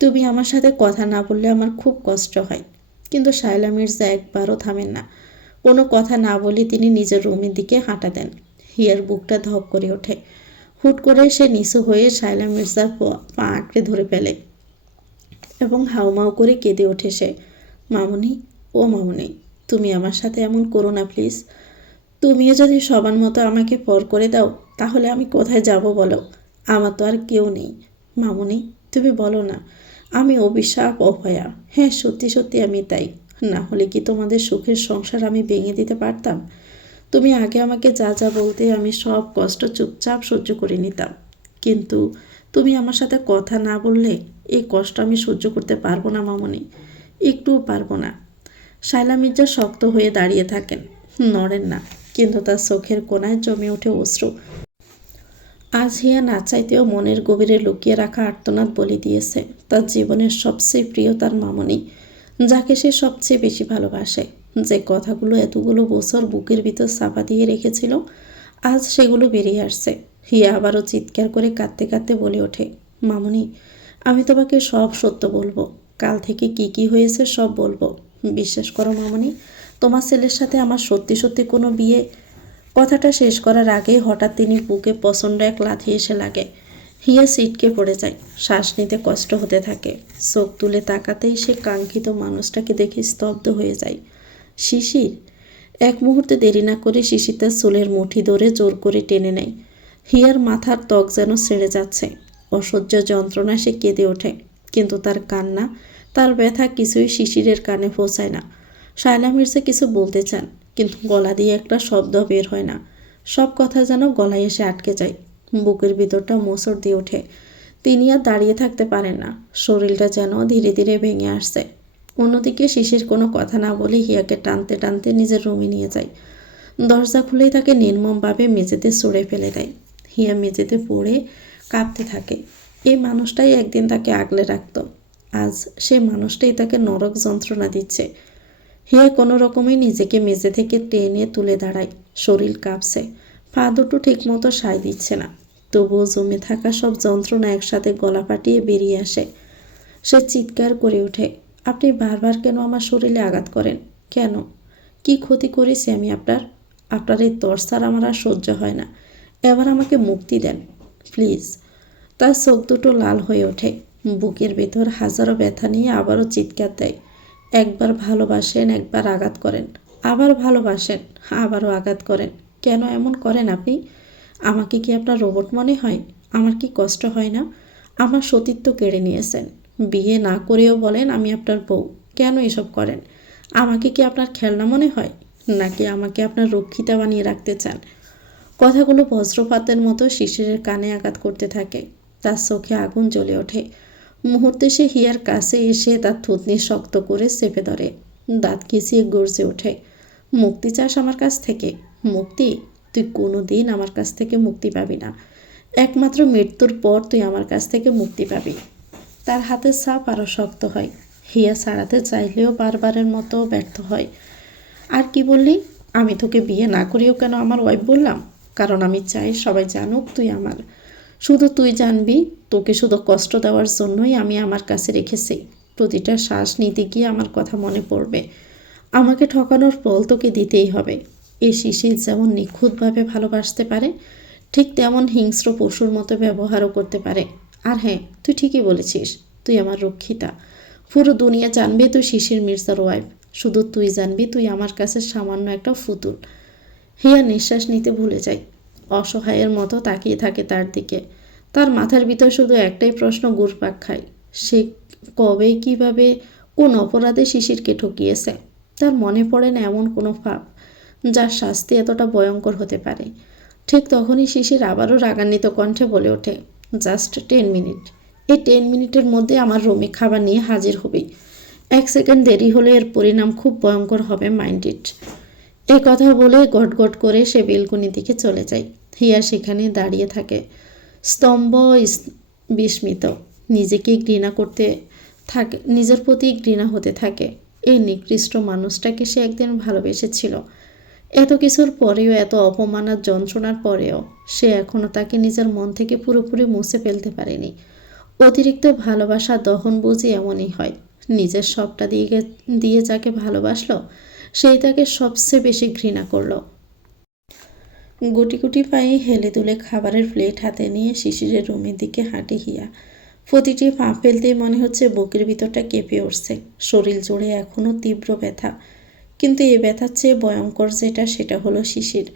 তুমি আমার সাথে কথা না বললে আমার খুব কষ্ট হয়। কিন্তু শায়লা মির্জা একবারও থামেন না। কোনো কথা না বলে তিনি নিজের রুমের দিকে হাঁটা দেন। হিয়ার বুকটা ধক করে ওঠে। হুট করে সে নিচু হয়ে শায়লা মির্জার পা আঁকড়ে ধরে ফেলে এবং হাউমাউ করে কেঁদে ওঠে সে। মামনি, ও মামনি, তুমি আমার সাথে এমন করো না প্লিজ। তুমিও যদি সবার মতো আমাকে পর করে দাও, তাহলে আমি কোথায় যাব বলো? আমার তো আর কেউ নেই। মামনি, তুমি বলো না আমি অভিশাপ, অভয়া। হ্যাঁ, সত্যি সত্যি আমি তাই। না হলে কি তোমাদের সুখের সংসার আমি ভেঙে দিতে পারতাম? তুমি আগে আমাকে যা যা বলতে আমি সব কষ্ট চুপচাপ সহ্য করে নিতাম। কিন্তু তুমি আমার সাথে কথা না বললে এই কষ্ট আমি সহ্য করতে পারবো না মামনি, একটুও পারবো না। শায়লা মির্জা শক্ত হয়ে দাঁড়িয়ে থাকেন, নড়েন না, কিন্তু তার চোখের কোণায় জমে ওঠে অশ্রু। আজ হিয়া না চাইতেও মনের গভীরে লুকিয়ে রাখা আর্তনাদ বলে দিয়েছে তার জীবনের সবচেয়ে প্রিয় তার মামনি, যাকে সে সবচেয়ে বেশি ভালোবাসে। যে কথাগুলো এতগুলো বছর বুকের ভিতর চাপা দিয়ে রেখেছিল, আজ সেগুলো বেরিয়ে আসছে। হিয়া আবারও চিৎকার করে কাঁদতে কাঁদতে বলে ওঠে, মামনি, আমি তোমাকে সব সত্য বলবো। কাল থেকে কি কি হয়েছে সব বলবো। বিশ্বাস করো মামনি, তোমার ছেলের সাথে আমার সত্যি সত্যি কোনো বিয়ে। কথাটা শেষ করার আগেই হঠাৎ তিনি বুকে প্রচণ্ড এক লাথি এসে লাগে। হিয়া ছিটকে পড়ে যায়। শ্বাস নিতে কষ্ট হতে থাকে। চোখ তুলে তাকাতেই সে কাঙ্ক্ষিত মানুষটাকে দেখে স্তব্ধ হয়ে যায়। শিশির। এক মুহূর্তে দেরি না করে শিশির তার চুলের মুঠি ধরে জোর করে টেনে নেয়। হিয়ার মাথার ত্বক যেন ছেড়ে যাচ্ছে। অসহ্য যন্ত্রণা সে কেঁদে ওঠে, কিন্তু তার কান্না, তার ব্যথা কিছুই শিশিরের কানে পৌঁছায় না। শায়লা মির্জা কিছু বলতে চান, কিন্তু গলা দিয়ে একটা শব্দ বের হয় না। সব কথা যেন গলায় এসে আটকে যায়। বুকের ভিতরটা মোচড় দিয়ে ওঠে। তিনি আর দাঁড়িয়ে থাকতে পারেন না। শরীরটা যেন ধীরে ধীরে ভেঙে আসছে। অন্যদিকে শিশির কোনো কথা না বলে হিয়াকে টানতে টানতে নিজের রুমে নিয়ে যায়। দরজা খুলেই তাকে নির্মমভাবে মেঝেতে ছুঁড়ে ফেলে দেয়। হিয়া মেঝেতে পড়ে কাঁপতে থাকে। এই মানুষটাই একদিন তাকে আগলে রাখত, আজ সে মানুষটাই তাকে নরক যন্ত্রণা দিচ্ছে। হিয়া কোনো রকমে নিজেকে মেঝে থেকে টেনে তুলে দাঁড়ায়। শরীর কাঁপছে, পা দুটো ঠিকমতো সায় দিচ্ছে না। তবুও জমে থাকা সব যন্ত্রণা একসাথে গলা ফাটিয়ে বেরিয়ে আসে। সে চিৎকার করে ওঠে, আপনি বারবার কেন আমার শরীরে আঘাত করেন? কেন? কি ক্ষতি করেছি আমি আপনার? আপনার এই তরসার আমার আর সহ্য হয় না। এবার আমাকে মুক্তি দেন প্লিজ। তার চোখ দুটো লাল হয়ে ওঠে। বুকের ভেতর হাজারো ব্যথা নিয়ে আবারও চিৎকার দেয়। একবার ভালোবাসেন, একবার আঘাত করেন, আবার ভালোবাসেন, আবারও আঘাত করেন। কেন এমন করেন আপনি? আমাকে কি আপনার রোবট মনে হয়? আমার কি কষ্ট হয় না? আমার সতীত্ব কেড়ে নিয়েছেন। বিয়ে না করেও বলেন আমি আপনার বউ। কেন এসব করেন? আমাকে কি আপনার খেলনা মনে হয়, নাকি আমাকে আপনার রক্ষিতা বানিয়ে রাখতে চান? কথাগুলো বজ্রপাতের মতো শিশিরের কানে আঘাত করতে থাকে। তার চোখে আগুন জ্বলে ওঠে। মুহূর্তে সে হিয়ার কাছে এসে তার থুতনি শক্ত করে চেপে ধরে। দাঁত খিচিয়ে গর্জে ওঠে, মুক্তি চাস আমার কাছ থেকে? মুক্তি? তুই কোনো দিন আমার কাছ থেকে মুক্তি পাবি না। একমাত্র মৃত্যুর পর তুই আমার কাছ থেকে মুক্তি পাবি। তার হাতের ছাপ আরও শক্ত হয়। হিয়া ছাড়াতে চাইলেও বারবারের মতো ব্যর্থ হয়। আর কি বললি? আমি তোকে বিয়ে না করিও কেন আমার ওয়াইফ বললাম? কারণ আমি চাই সবাই জানুক তুই আমার। শুধু তুই জানবি, তোকে শুধু কষ্ট দেওয়ার জন্যই আমি আমার কাছে রেখেছি। প্রতিটা শ্বাস নিতে গিয়ে আমার কথা মনে পড়বে। আমাকে ঠকানোর ফল তোকে দিতেই হবে। এই শিশির যেমন নিখুঁতভাবে ভালোবাসতে পারে, ঠিক তেমন হিংস্র পশুর মতো ব্যবহারও করতে পারে। আর হ্যাঁ, তুই ঠিকই বলেছিস, তুই আমার রক্ষিতা। পুরো দুনিয়া জানবে তুই শিশির মির্জার ওয়াইফ। শুধু তুই জানবি তুই আমার কাছে সামান্য একটা ফুতুল। হিয়া নিঃশ্বাস নিতে ভুলে যায়। অসহায়ের মতো তাকিয়ে থাকে তার দিকে। তার মাথার ভিতর শুধু একটাই প্রশ্ন ঘুরপাক খায়। সে কবে, কিভাবে, কোন অপরাধে শিশিরকে ঠকিয়েছে? তার মনে পড়ে না এমন কোনো পাপ যার শাস্তি এতটা ভয়ঙ্কর হতে পারে। ঠিক তখনই শিশির আবারও রাগান্বিত কণ্ঠে বলে ওঠে, জাস্ট 10 মিনিট। এই 10 মিনিটের মধ্যে আমার রুমে খাবার নিয়ে হাজির হবি। 1 সেকেন্ড দেরি হলে এর পরিণাম খুব ভয়ঙ্কর হবে, মাইন্ড ইট। এই কথা বলে গটগট করে সে বেলকনির দিকে চলে যায়। হিয়া সেখানে দাঁড়িয়ে থাকে, স্তম্ভ, বিস্মিত। নিজেকে ঘৃণা করতে থাকে, নিজের প্রতি ঘৃণা হতে থাকে। এই নিকৃষ্ট মানুষটাকে সে একদিন ভালোবেসেছিল। এত কিছুর পরেও, এত অপমান আর যন্ত্রণার পরেও সে এখনও তাকে নিজের মন থেকে পুরোপুরি মুছে ফেলতে পারেনি। অতিরিক্ত ভালোবাসা দহন বুঝি এমনই হয়। নিজের সবটা দিয়ে যাকে ভালোবাসলো, সেই তাকে সবচেয়ে বেশি ঘৃণা করলো। গুটি গুটি পায়ে হেলে দুলে খাবারের প্লেট হাতে নিয়ে শিশিরের রুমের দিকে হাঁটে হিয়া। প্রতিটি পা ফেলতেই মনে হচ্ছে বুকের ভিতরটা কেঁপে উঠছে। শরীর জুড়ে এখনও তীব্র ব্যথা। কিন্তু এই ব্যথার চেয়ে ভয়ঙ্কর যেটা, সেটা হলো শিশির।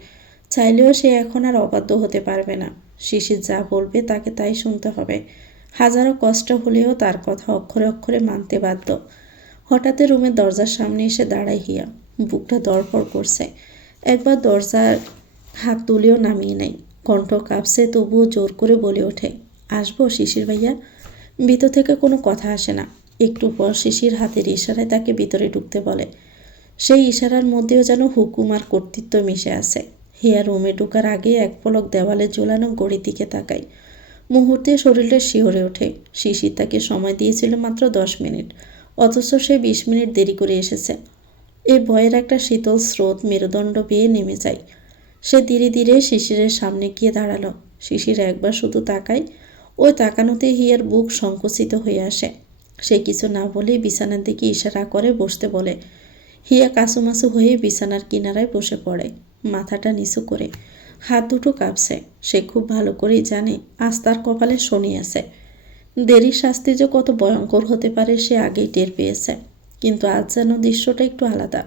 চাইলেও সে এখন আর অবাধ্য হতে পারবে না। শিশির যা বলবে তাকে তাই শুনতে হবে। হাজারো কষ্ট হলেও তার কথা অক্ষরে অক্ষরে মানতে বাধ্য। হঠাৎ রুমের দরজার সামনে এসে দাঁড়ায় হিয়া। বুকটা ধড়ফড় করছে। একবার দরজার হাত তুলেও নামিয়ে নেয়। কণ্ঠ কাঁপছে, তবুও জোর করে বলে ওঠে, আসবো শিশির ভাইয়া? ভিতর থেকে কোনো কথা আসে না। একটু পর শিশির হাতের ইশারায় তাকে ভিতরে ঢুকতে বলে। সেই ইশারার মধ্যেও যেন হুকুম আর কর্তৃত্ব মিশে আছে। হিয়া রুমে ঢোকার আগে এক পলক দেওয়ালে ঝোলানো ঘড়ির দিকে তাকায়। মুহূর্তে শরীরটা শিহরে ওঠে। শিশির তাকে সময় দিয়েছিল মাত্র 10 মিনিট, অথচ সে 20 মিনিট দেরি করে এসেছে। এই ভয়ের একটা শীতল স্রোত মেরুদণ্ড বেয়ে নেমে যায়। সে ধীরে ধীরে শিশিরের সামনে গিয়ে দাঁড়ালো। শিশির একবার শুধু তাকায়। ওই তাকানোতে হিয়ার বুক সংকুচিত হয়ে আসে। সে কিছু না বলে বিছানার দিকে ইশারা করে বসতে বলে। হিয়া কাছুমাছু হয়ে বিছানার কিনারায় বসে পড়ে, মাথাটা নিচু করে। হাত দুটো কাঁপছে। সে খুব ভালো করেই জানে আজ তার কপালে শনি আছে। দেরির শাস্তি যে কত ভয়ঙ্কর হতে পারে সে আগেই টের পেয়েছে। কিন্তু আজ যেন দৃশ্যটা একটু আলাদা।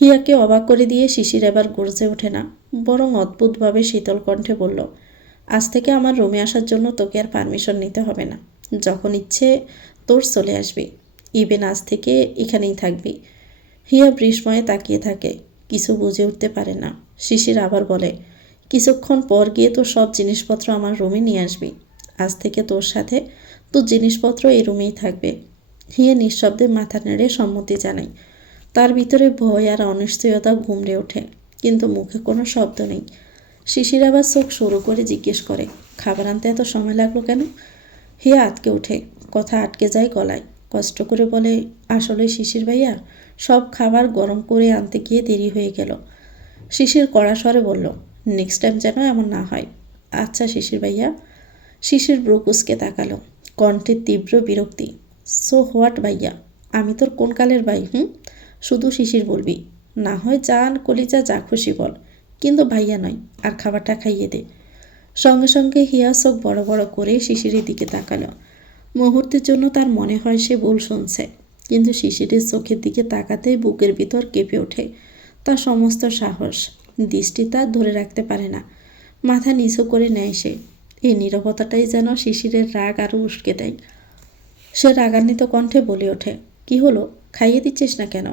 হিয়াকে অবাক করে দিয়ে শিশির এবার গর্জে ওঠে না, বরং অদ্ভুতভাবে শীতল কণ্ঠে বলল, আজ থেকে আমার রুমে আসার জন্য তোকে আর পারমিশন নিতে হবে না। যখন ইচ্ছে তোর চলে আসবি। ইভেন আজ থেকে এখানেই থাকবি। হিয়া বিস্ময়ে তাকিয়ে থাকে, কিছু বুঝে উঠতে পারে না। শিশির আবার বলে, কিছুক্ষণ পর গিয়ে তোর সব জিনিসপত্র আমার রুমে নিয়ে আসবি। আজ থেকে তোর সাথে তোর জিনিসপত্র এই রুমেই থাকবে। হিয়া নিঃশব্দে মাথা নেড়ে সম্মতি জানায়। তার ভিতরে ভয় আর অনিশ্চয়তা ঘুমড়ে ওঠে, কিন্তু মুখে কোনো শব্দ নেই। শিশির আবার চোখ শুরু করে জিজ্ঞেস করে, খাবার আনতে এত সময় লাগলো কেন? হিয়া আটকে ওঠে, কথা আটকে যায় গলায়। কষ্ট করে বলে, আসলে শিশির ভাইয়া, সব খাবার গরম করে আনতে গিয়ে দেরি হয়ে গেল। শিশির কড়া স্বরে বলল, নেক্সট টাইম যেন এমন না হয়। আচ্ছা শিশির ভাইয়া। শিশির ব্রুকুসকে তাকালো, কণ্ঠে তীব্র বিরক্তি। সো হোয়াট ভাইয়া? আমি তোর কোন কালের ভাই? শুধু শিশির বলবি, না হয় জান কলিজা যা খুশি বল, কিন্তু ভাইয়া নয়। আর খাবারটা খাইয়ে দে। সঙ্গে সঙ্গে হিয়া চোখ বড় বড় করে শিশিরের দিকে তাকালো। মুহূর্তের জন্য তার মনে হয় সে ভুল শুনছে, কিন্তু শিশিরের চোখের দিকে তাকাতেই বুকের ভিতর কেঁপে ওঠে। তার সমস্ত সাহস, দৃষ্টি তার ধরে রাখতে পারে না। মাথা নিচু করে নেয় সে। এই নীরবতাটাই যেন শিশিরের রাগ আরও উস্কে দেয়। সে রাগান্বিত কণ্ঠে বলে ওঠে, কি হলো, খাইয়ে দিচ্ছিস না কেন?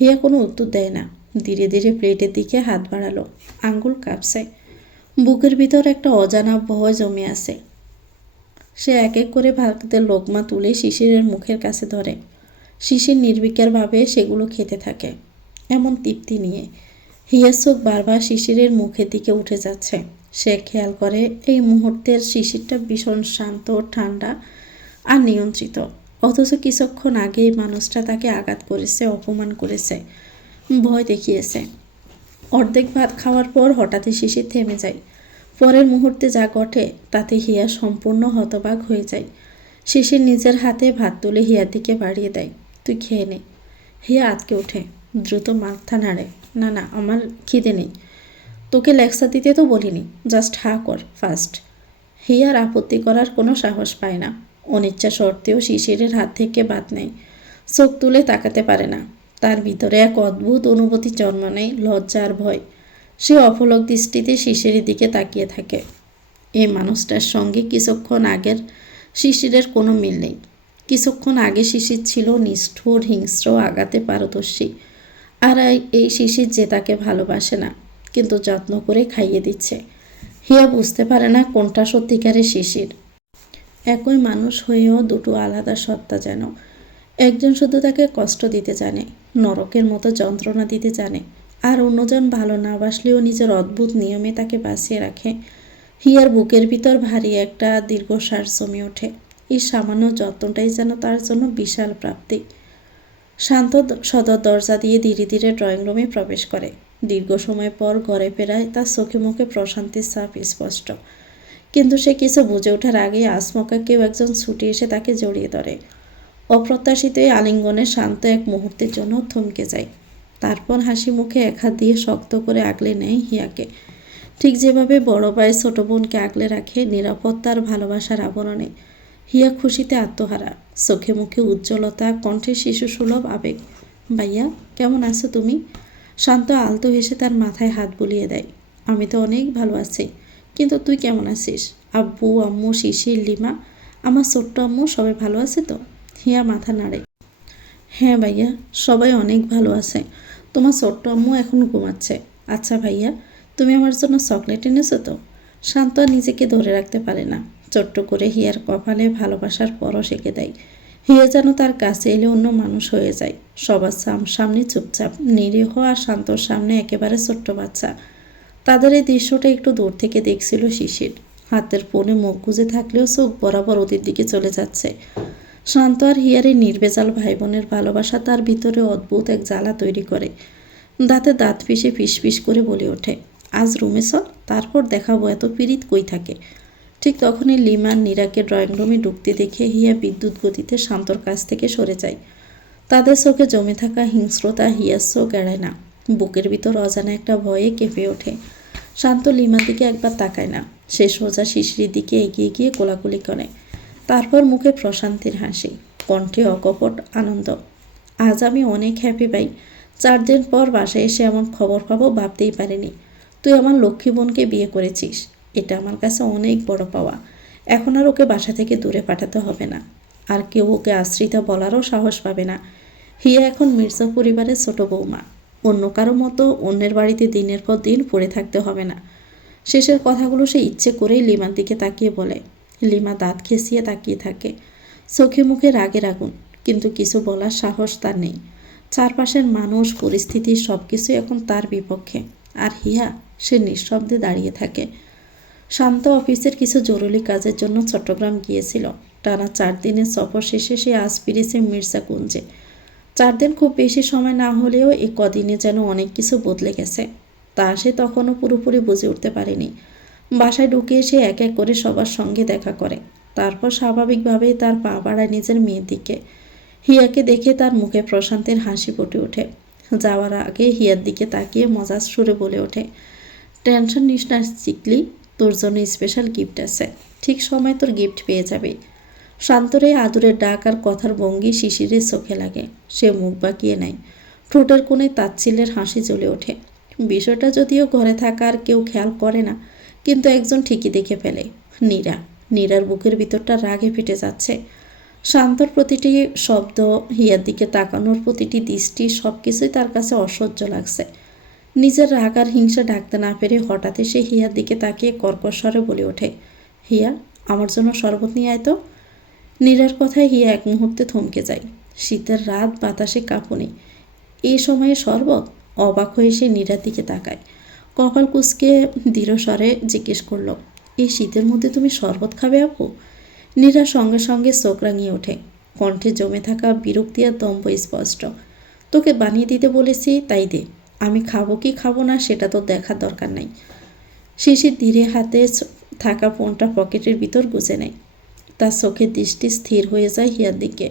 হিয়া কোনো উত্তর দেয় না। ধীরে ধীরে প্লেটের দিকে হাত বাড়ালো, আঙ্গুল কাঁপছে। বুকের ভিতর একটা অজানা ভয় জমে আছে। সে এক এক করে ভাতে লোকমা তুলে শিশিরের মুখের কাছে ধরে। শিশির নির্বিকারভাবে সেগুলো খেতে থাকে, এমন তৃপ্তি নিয়ে। হিয়ার চোখ বারবার শিশিরের মুখের দিকে উঠে যাচ্ছে। সে খেয়াল করে এই মুহূর্তের শিশিরটা ভীষণ শান্ত, ঠান্ডা আর নিয়ন্ত্রিত। অথচ কিছুক্ষণ আগে এই মানুষটা তাকে আঘাত করেছে, অপমান করেছে, ভয় দেখিয়েছে। অর্ধেক ভাত খাওয়ার পর হঠাৎই শিশির থেমে যায়। পরের মুহূর্তে যা ঘটে তাতে হিয়া সম্পূর্ণ হতবাক হয়ে যায়। শিশির নিজের হাতে ভাত তুলে হিয়ার দিকে বাড়িয়ে দেয়। তুই খেয়ে নে। হিয়া আটকে ওঠে, দ্রুত মাথা নাড়ে। না না, আমার খিদে নেই। তোকে লেকচার দিতে তো বলিনি, জাস্ট হা কর ফার্স্ট। হিয়ার আপত্তি করার কোনো সাহস পায় না। অনিচ্ছা সত্ত্বেও শিশিরের হাত থেকে ভাত নেয়। চোখ তুলে তাকাতে পারে না। তার ভিতরে এক অদ্ভুত অনুভূতি জন্ম নেয়, লজ্জা আর ভয়। সে অপলক দৃষ্টিতে শিশিরের দিকে তাকিয়ে থাকে। এই মানুষটার সঙ্গে কিছুক্ষণ আগের শিশিরের কোনো মিল নেই। কিছুক্ষণ আগে শিশির ছিল নিষ্ঠুর, হিংস্র, আঘাতে পারদর্শী। আর এই শিশির যে তাকে ভালোবাসে না, কিন্তু যত্ন করে খাইয়ে দিচ্ছে। হিয়া বুঝতে পারে না কোনটা সত্যিকারের শিশির। একই মানুষ হয়েও দুটো আলাদা সত্তা যেন। একজন শুধু তাকে কষ্ট দিতে জানে, নরকের মতো যন্ত্রণা দিতে জানে, আর অন্যজন ভালো না বাসলেও নিজের অদ্ভুত নিয়মে তাকে বাঁচিয়ে রাখে। হিয়ার বুকের ভিতর ভারী একটা দীর্ঘশ্বাস জমে ওঠে। এই সামান্য যত্নটাই যেন তার জন্য বিশাল প্রাপ্তি। শান্ত সদর দরজা দিয়ে ধীরে ধীরে ড্রয়িং রুমে প্রবেশ করে। দীর্ঘ সময় পর ঘরে ফেরায় তার চোখে মুখে প্রশান্তির ছাপ স্পষ্ট। কিন্তু সে কিছু বুঝে ওঠার আগেই আসমকা কেউ একজন ছুটে এসে তাকে জড়িয়ে ধরে। অপ্রত্যাশিত এই আলিঙ্গনে শান্ত এক মুহূর্তের জন্য থমকে যায়। তারপর হাসি মুখে এক হাত দিয়ে শক্ত করে আগলে নেয় হিয়াকে, ঠিক যেভাবে বড় ভাই ছোট বোনকে আগলে রাখে নিরাপত্তার ভালোবাসার আবরণে। হিয়া খুশিতে আত্মহারা, চোখে মুখে উজ্জ্বলতা, কণ্ঠে শিশু সুলভ আবেগ। ভাইয়া, কেমন আছো তুমি? শান্ত আলতো হেসে তার মাথায় হাত বুলিয়ে দেয়। আমি তো অনেক ভালো আছি, কিন্তু তুই কেমন আছিস? আব্বু, আম্মু, শিশির, লিমা, আমার ছোট্ট আম্মু সবাই ভালো আছে তো? হিয়া মাথা নাড়ে। হ্যাঁ ভাইয়া, সবাই অনেক ভালো আছে। তোমার ছোট্ট আম্মু এখন ঘুমাচ্ছে। আচ্ছা ভাইয়া, তুমি আমার জন্য চকলেট এনেছো তো? শান্ত আর নিজেকে ধরে রাখতে পারে না, ছোট্ট করে হিয়ার কপালে ভালোবাসার পরশ এঁকে দেয়। হিয়া যেন তার কাছে এলে অন্য মানুষ হয়ে যায়। সবার সামনে চুপচাপ, নিরীহ আর শান্তর সামনে একেবারে ছোট্ট বাচ্চা। তাদের এই দৃশ্যটা একটু দূর থেকে দেখছিল শিশির। হাতের ফোনে মুখ গুজে থাকলেও চোখ বরাবর ওদের দিকে চলে যাচ্ছে। শান্ত আর হিয়ারের নির্ভেজাল ভাই বোনের ভালোবাসা তার ভিতরে অদ্ভুত এক জ্বালা তৈরি করে। দাঁতে দাঁত পিষে ফিসফিস করে বলে ওঠে, আজ রুমে চল, তারপর দেখাবো এত পীড়িত কই থাকে। ঠিক তখনই লিমান নীরাকে ড্রয়িং রুমে ঢুকতে দেখে হিয়া বিদ্যুৎ গতিতে শান্তর কাছ থেকে সরে যায়। তাদের চোখে জমে থাকা হিংস্রতা হিয়ার চোখ এড়ায় না। বুকের ভিতর অজানা একটা ভয়ে কেঁপে ওঠে। শান্ত লিমার দিকে একবার তাকায় না। সে সোজা শিশিরের দিকে এগিয়ে গিয়ে কোলাকুলি করে। তারপর মুখে প্রশান্তির হাসি, কণ্ঠে অকপট আনন্দ। আজ আমি অনেক হ্যাপি ভাই। 4 দিন পর বাসায় এসে এমন খবর পাবো ভাবতেই পারিনি। তুই আমার লক্ষ্মী বোনকে বিয়ে করেছিস, এটা আমার কাছে অনেক বড় পাওয়া। এখন আর ওকে বাসা থেকে দূরে পাঠাতে হবে না, আর কেউ ওকে আশ্রিতা বলারও সাহস পাবে না। হিয়া এখন মির্জা পরিবারের ছোট বৌমা। অন্য কারো মতো অন্যের বাড়িতে দিনের পর দিন পড়ে থাকতে হবে না। শেষের কথাগুলো সে ইচ্ছে করেই লিমার দিকে তাকিয়ে বলে। লিমা দাঁত খেঁচিয়ে তাকিয়ে থাকে, চোখে মুখে রাগের আগুন, কিন্তু কিছু বলার সাহস তার নেই। চারপাশের মানুষ, পরিস্থিতি সব কিছু এখন তার বিপক্ষে। আর হিয়া, সে নিঃশব্দে দাঁড়িয়ে থাকে। শান্ত অফিসের কিছু জরুরি কাজের জন্য চট্টগ্রাম গিয়েছিল। টানা 4 দিনের সফর শেষে সে আজ ফিরেছে মির্জাকুঞ্জে। 4 দিন খুব বেশি সময় না হলেও এ কদিনে যেন অনেক কিছু বদলে গেছে। তা সে তখনও পুরোপুরি বুঝে উঠতে পারেনি। বাসায় ঢুকে সে এক এক করে সবার সঙ্গে দেখা করে। তারপর স্বাভাবিকভাবেই তার পা বাড়ায় নিজের মেয়ের দিকে। হিয়াকে দেখে তার মুখে প্রশান্তির হাসি ফুটে ওঠে। যাওয়ার আগে হিয়ার দিকে তাকিয়ে মজার সুরে বলে ওঠে, টেনশন নিস না চিকলি, তোর জন্য স্পেশাল গিফট আছে। ঠিক সময় তোর গিফট পেয়ে যাবে। শান্তরে আদুরের ডাক আর কথার ভঙ্গি শিশিরের চোখে লাগে। সে মুখ বাঁকিয়ে নেয়। ঠোঁটের কোণে তাচ্ছিল্যের হাসি জ্বলে ওঠে। বিষয়টা যদিও ঘরে থাকা আর কেউ খেয়াল করে না, কিন্তু একজন ঠিকই দেখে ফেলে, নীরা। নীরার বুকের ভিতরটা রাগে ফেটে যাচ্ছে। শান্তর প্রতিটি শব্দ, হিয়ার দিকে তাকানোর প্রতিটি দৃষ্টি, সব কিছুই তার কাছে অসহ্য লাগছে। নিজের রাগ আর হিংসা ডাকতে না পেরে হঠাৎ সে হিয়ার দিকে তাকিয়ে কর্কশ স্বরে বলে ওঠে, হিয়া, আমার জন্য শরবত নিয়ে আয় তো। নীরার কথায় হিয়া এক মুহূর্তে থমকে যায়। শীতের রাত, বাতাসে কাঁপুনি, এই সময়ে শরবত? অবাক হয়ে সে নীরার দিকে তাকায়। কপাল কুঁচকে দৃঢ় স্বরে জিজ্ঞেস করল, এই শীতের মধ্যে তুমি শরবত খাবে আপু? নীরা সঙ্গে সঙ্গে চোখ রাঙিয়ে ওঠে। কণ্ঠে জমে থাকা বিরক্তি আর দম্ভ স্পষ্ট। তোকে বানিয়ে দিতে বলেছি, তাই দে। আমি খাবো কি খাবো না সেটা তো দেখার দরকার নাই। শিশির ধীরে হাতে থাকা ফোনটা পকেটের ভিতর গুজে নেয়। তার চোখের দৃষ্টি স্থির হয়ে যায় হিয়ার দিকে।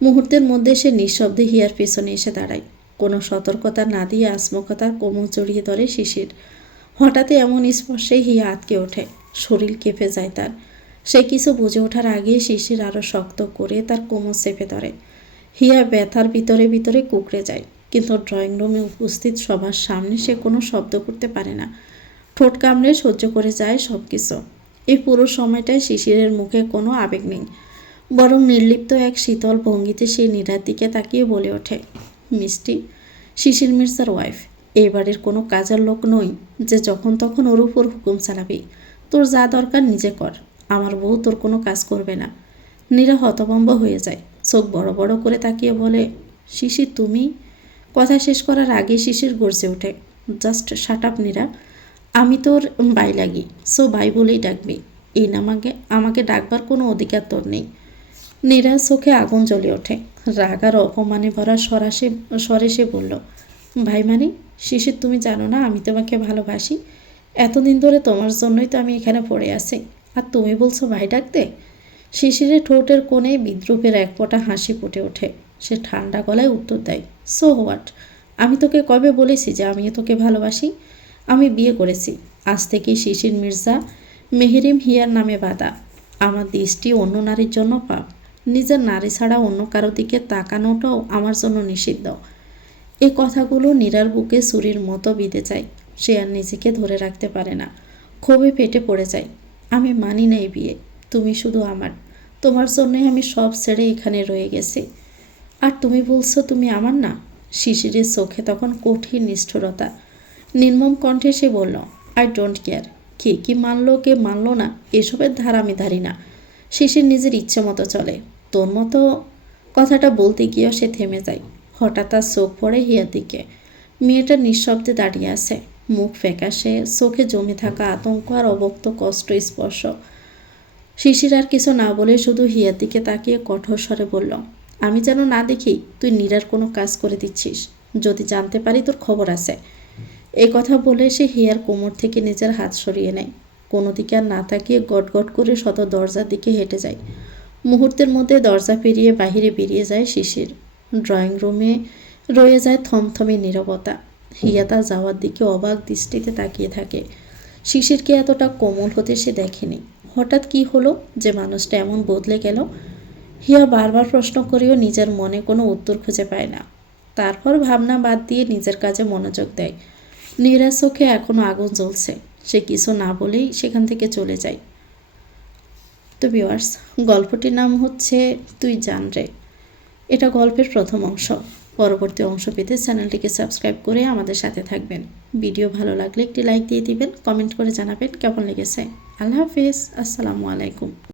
মুহূর্তের মধ্যে সে নিঃশব্দে হিয়ার পেছনে এসে দাঁড়ায়। কোনো সতর্কতা না দিয়ে আসমকতার কোমর জড়িয়ে ধরে শিশির। হঠাৎ এমন স্পর্শে হিয়া আটকে ওঠে। শরীর কেঁপে যায় তার। সে কিছু বুঝে ওঠার আগে শিশির আরও শক্ত করে তার কোমর চেপে ধরে। হিয়া ব্যথার ভিতরে ভিতরে কুঁকড়ে যায়, কিন্তু ড্রয়িং রুমে উপস্থিত সবার সামনে সে কোনো শব্দ করতে পারে না। ঠোঁট কামড়ে সহ্য করে যায় সব কিছু। এই পুরো সময়টায় শিশিরের মুখে কোনো আবেগ নেই, বরং নির্লিপ্ত এক শীতল ভঙ্গিতে সে নীরার দিকে তাকিয়ে বলে ওঠে, মিষ্টি, শিশির মির্জার ওয়াইফ, এই বাড়ির কোনো কাজের লোক নই যে যখন তখন ওর উপর হুকুম চালাবি। তোর যা দরকার নিজে কর, আমার বউ তোর কোনো কাজ করবে না। নীরা হতভম্ব হয়ে যায়, চোখ বড় বড় করে তাকিয়ে বলে, শিশির তুমি? কথা শেষ করার আগে শিশির গর্জে ওঠে, জাস্ট শাট আপ নীরা, আমি তোর বাই লাগি, সো বাই বলেই ডাকবি। এই নামাকে আমাকে ডাকবার কোনো অধিকার তোর নেই। নীরা চোখে আগুন জ্বলে ওঠে। রাগ আর অপমানে ভরা স্বরে সে বলল, ভাই মানে? শিশির, তুমি জানো না আমি তোমাকে ভালোবাসি? এতদিন ধরে তোমার জন্যই তো আমি এখানে পড়ে আছি, আর তুমি বলছো ভাই ডাকতে? শিশিরের ঠোঁটের কোণে বিদ্রুপের এক ফোঁটা হাসি ফুটে ওঠে। সে ঠান্ডা গলায় উত্তর দেয়, সো হোয়াট? আমি তোকে কবে বলেছি যে আমি তোকে ভালোবাসি? আমি বিয়ে করেছি, আজ থেকেই শিশির মির্জা মেহেরিম হিয়ার নামে বাঁধা। আমার দৃষ্টি অন্য নারীর জন্য পাপ। নিজের নারী ছাড়া অন্য কারো দিকে তাকানোটাও আমার জন্য নিষিদ্ধ। এই কথাগুলো নীরার বুকে ছুরির মতো বিঁধে যায়। সে আর নিজেকে ধরে রাখতে পারে না, ক্ষোভে ফেটে পড়ে যায়। আমি মানি না এই বিয়ে, তুমি শুধু আমার। তোমার জন্যই আমি সব ছেড়ে এখানে রয়ে গেছি, আর তুমি বলছো তুমি আমার না? শিশিরের চোখে তখন কঠিন নিষ্ঠুরতা। নির্মম কণ্ঠে সে বলল, আই ডোন্ট কেয়ার। কে কি মানলো কে মানলো না এসবের ধার আমি ধারি না। শিশির নিজের ইচ্ছে মতো চলে, তোর মতো। কথাটা বলতে গিয়েও সে থেমে যায়। হঠাৎ তার চোখ পড়ে হিয়ার দিকে। মেয়েটা নিঃশব্দে দাঁড়িয়ে আছে, মুখ ফ্যাকাশে, চোখে জমে থাকা আতঙ্ক আর অবক্ত কষ্ট স্পর্শ। শিশির আর কিছু না বলে শুধু হিয়ার দিকে তাকিয়ে কঠোর স্বরে বলল, আমি যেন না দেখি তুই নীরার কোনো কাজ করে দিচ্ছিস। যদি জানতে পারি তোর খবর আছে। এই কথা বলে সে হিয়ার কোমর থেকে নিজের হাত সরিয়ে নেয়। কোনো দিকে আর না তাকিয়ে গটগট করে শত দরজার দিকে হেঁটে যায়। মুহূর্তের মধ্যে দরজা পেরিয়ে বাহিরে বেরিয়ে যায় শিশির। ড্রয়িং রুমে রয়ে যায় থমথমে নীরবতা। হিয়া তার যাওয়ার দিকে অবাক দৃষ্টিতে তাকিয়ে থাকে। শিশিরকে এতটা কোমল হতে সে দেখেনি। হঠাৎ কি হলো যে মানুষটা এমন বদলে গেল? হিয়া বারবার প্রশ্ন করেও নিজের মনে কোনো উত্তর খুঁজে পায় না। তারপর ভাবনা বাদ দিয়ে নিজের কাজে মনোযোগ দেয়। নীরার চোখে এখনও আগুন জ্বলছে। সে কিছু না বলেই সেখান থেকে চলে যায়। তো ভিউয়ার্স, গল্পটির নাম হচ্ছে তুই জান রে। এটা গল্পের প্রথম অংশ। পরবর্তী অংশ পেতে চ্যানেলটিকে সাবস্ক্রাইব করে আমাদের সাথে থাকবেন। ভিডিও ভালো লাগলে একটি লাইক দিয়ে দিবেন, কমেন্ট করে জানাবেন কেমন লেগেছে। আল্লাহ হাফিজ, আসসালামু আলাইকুম।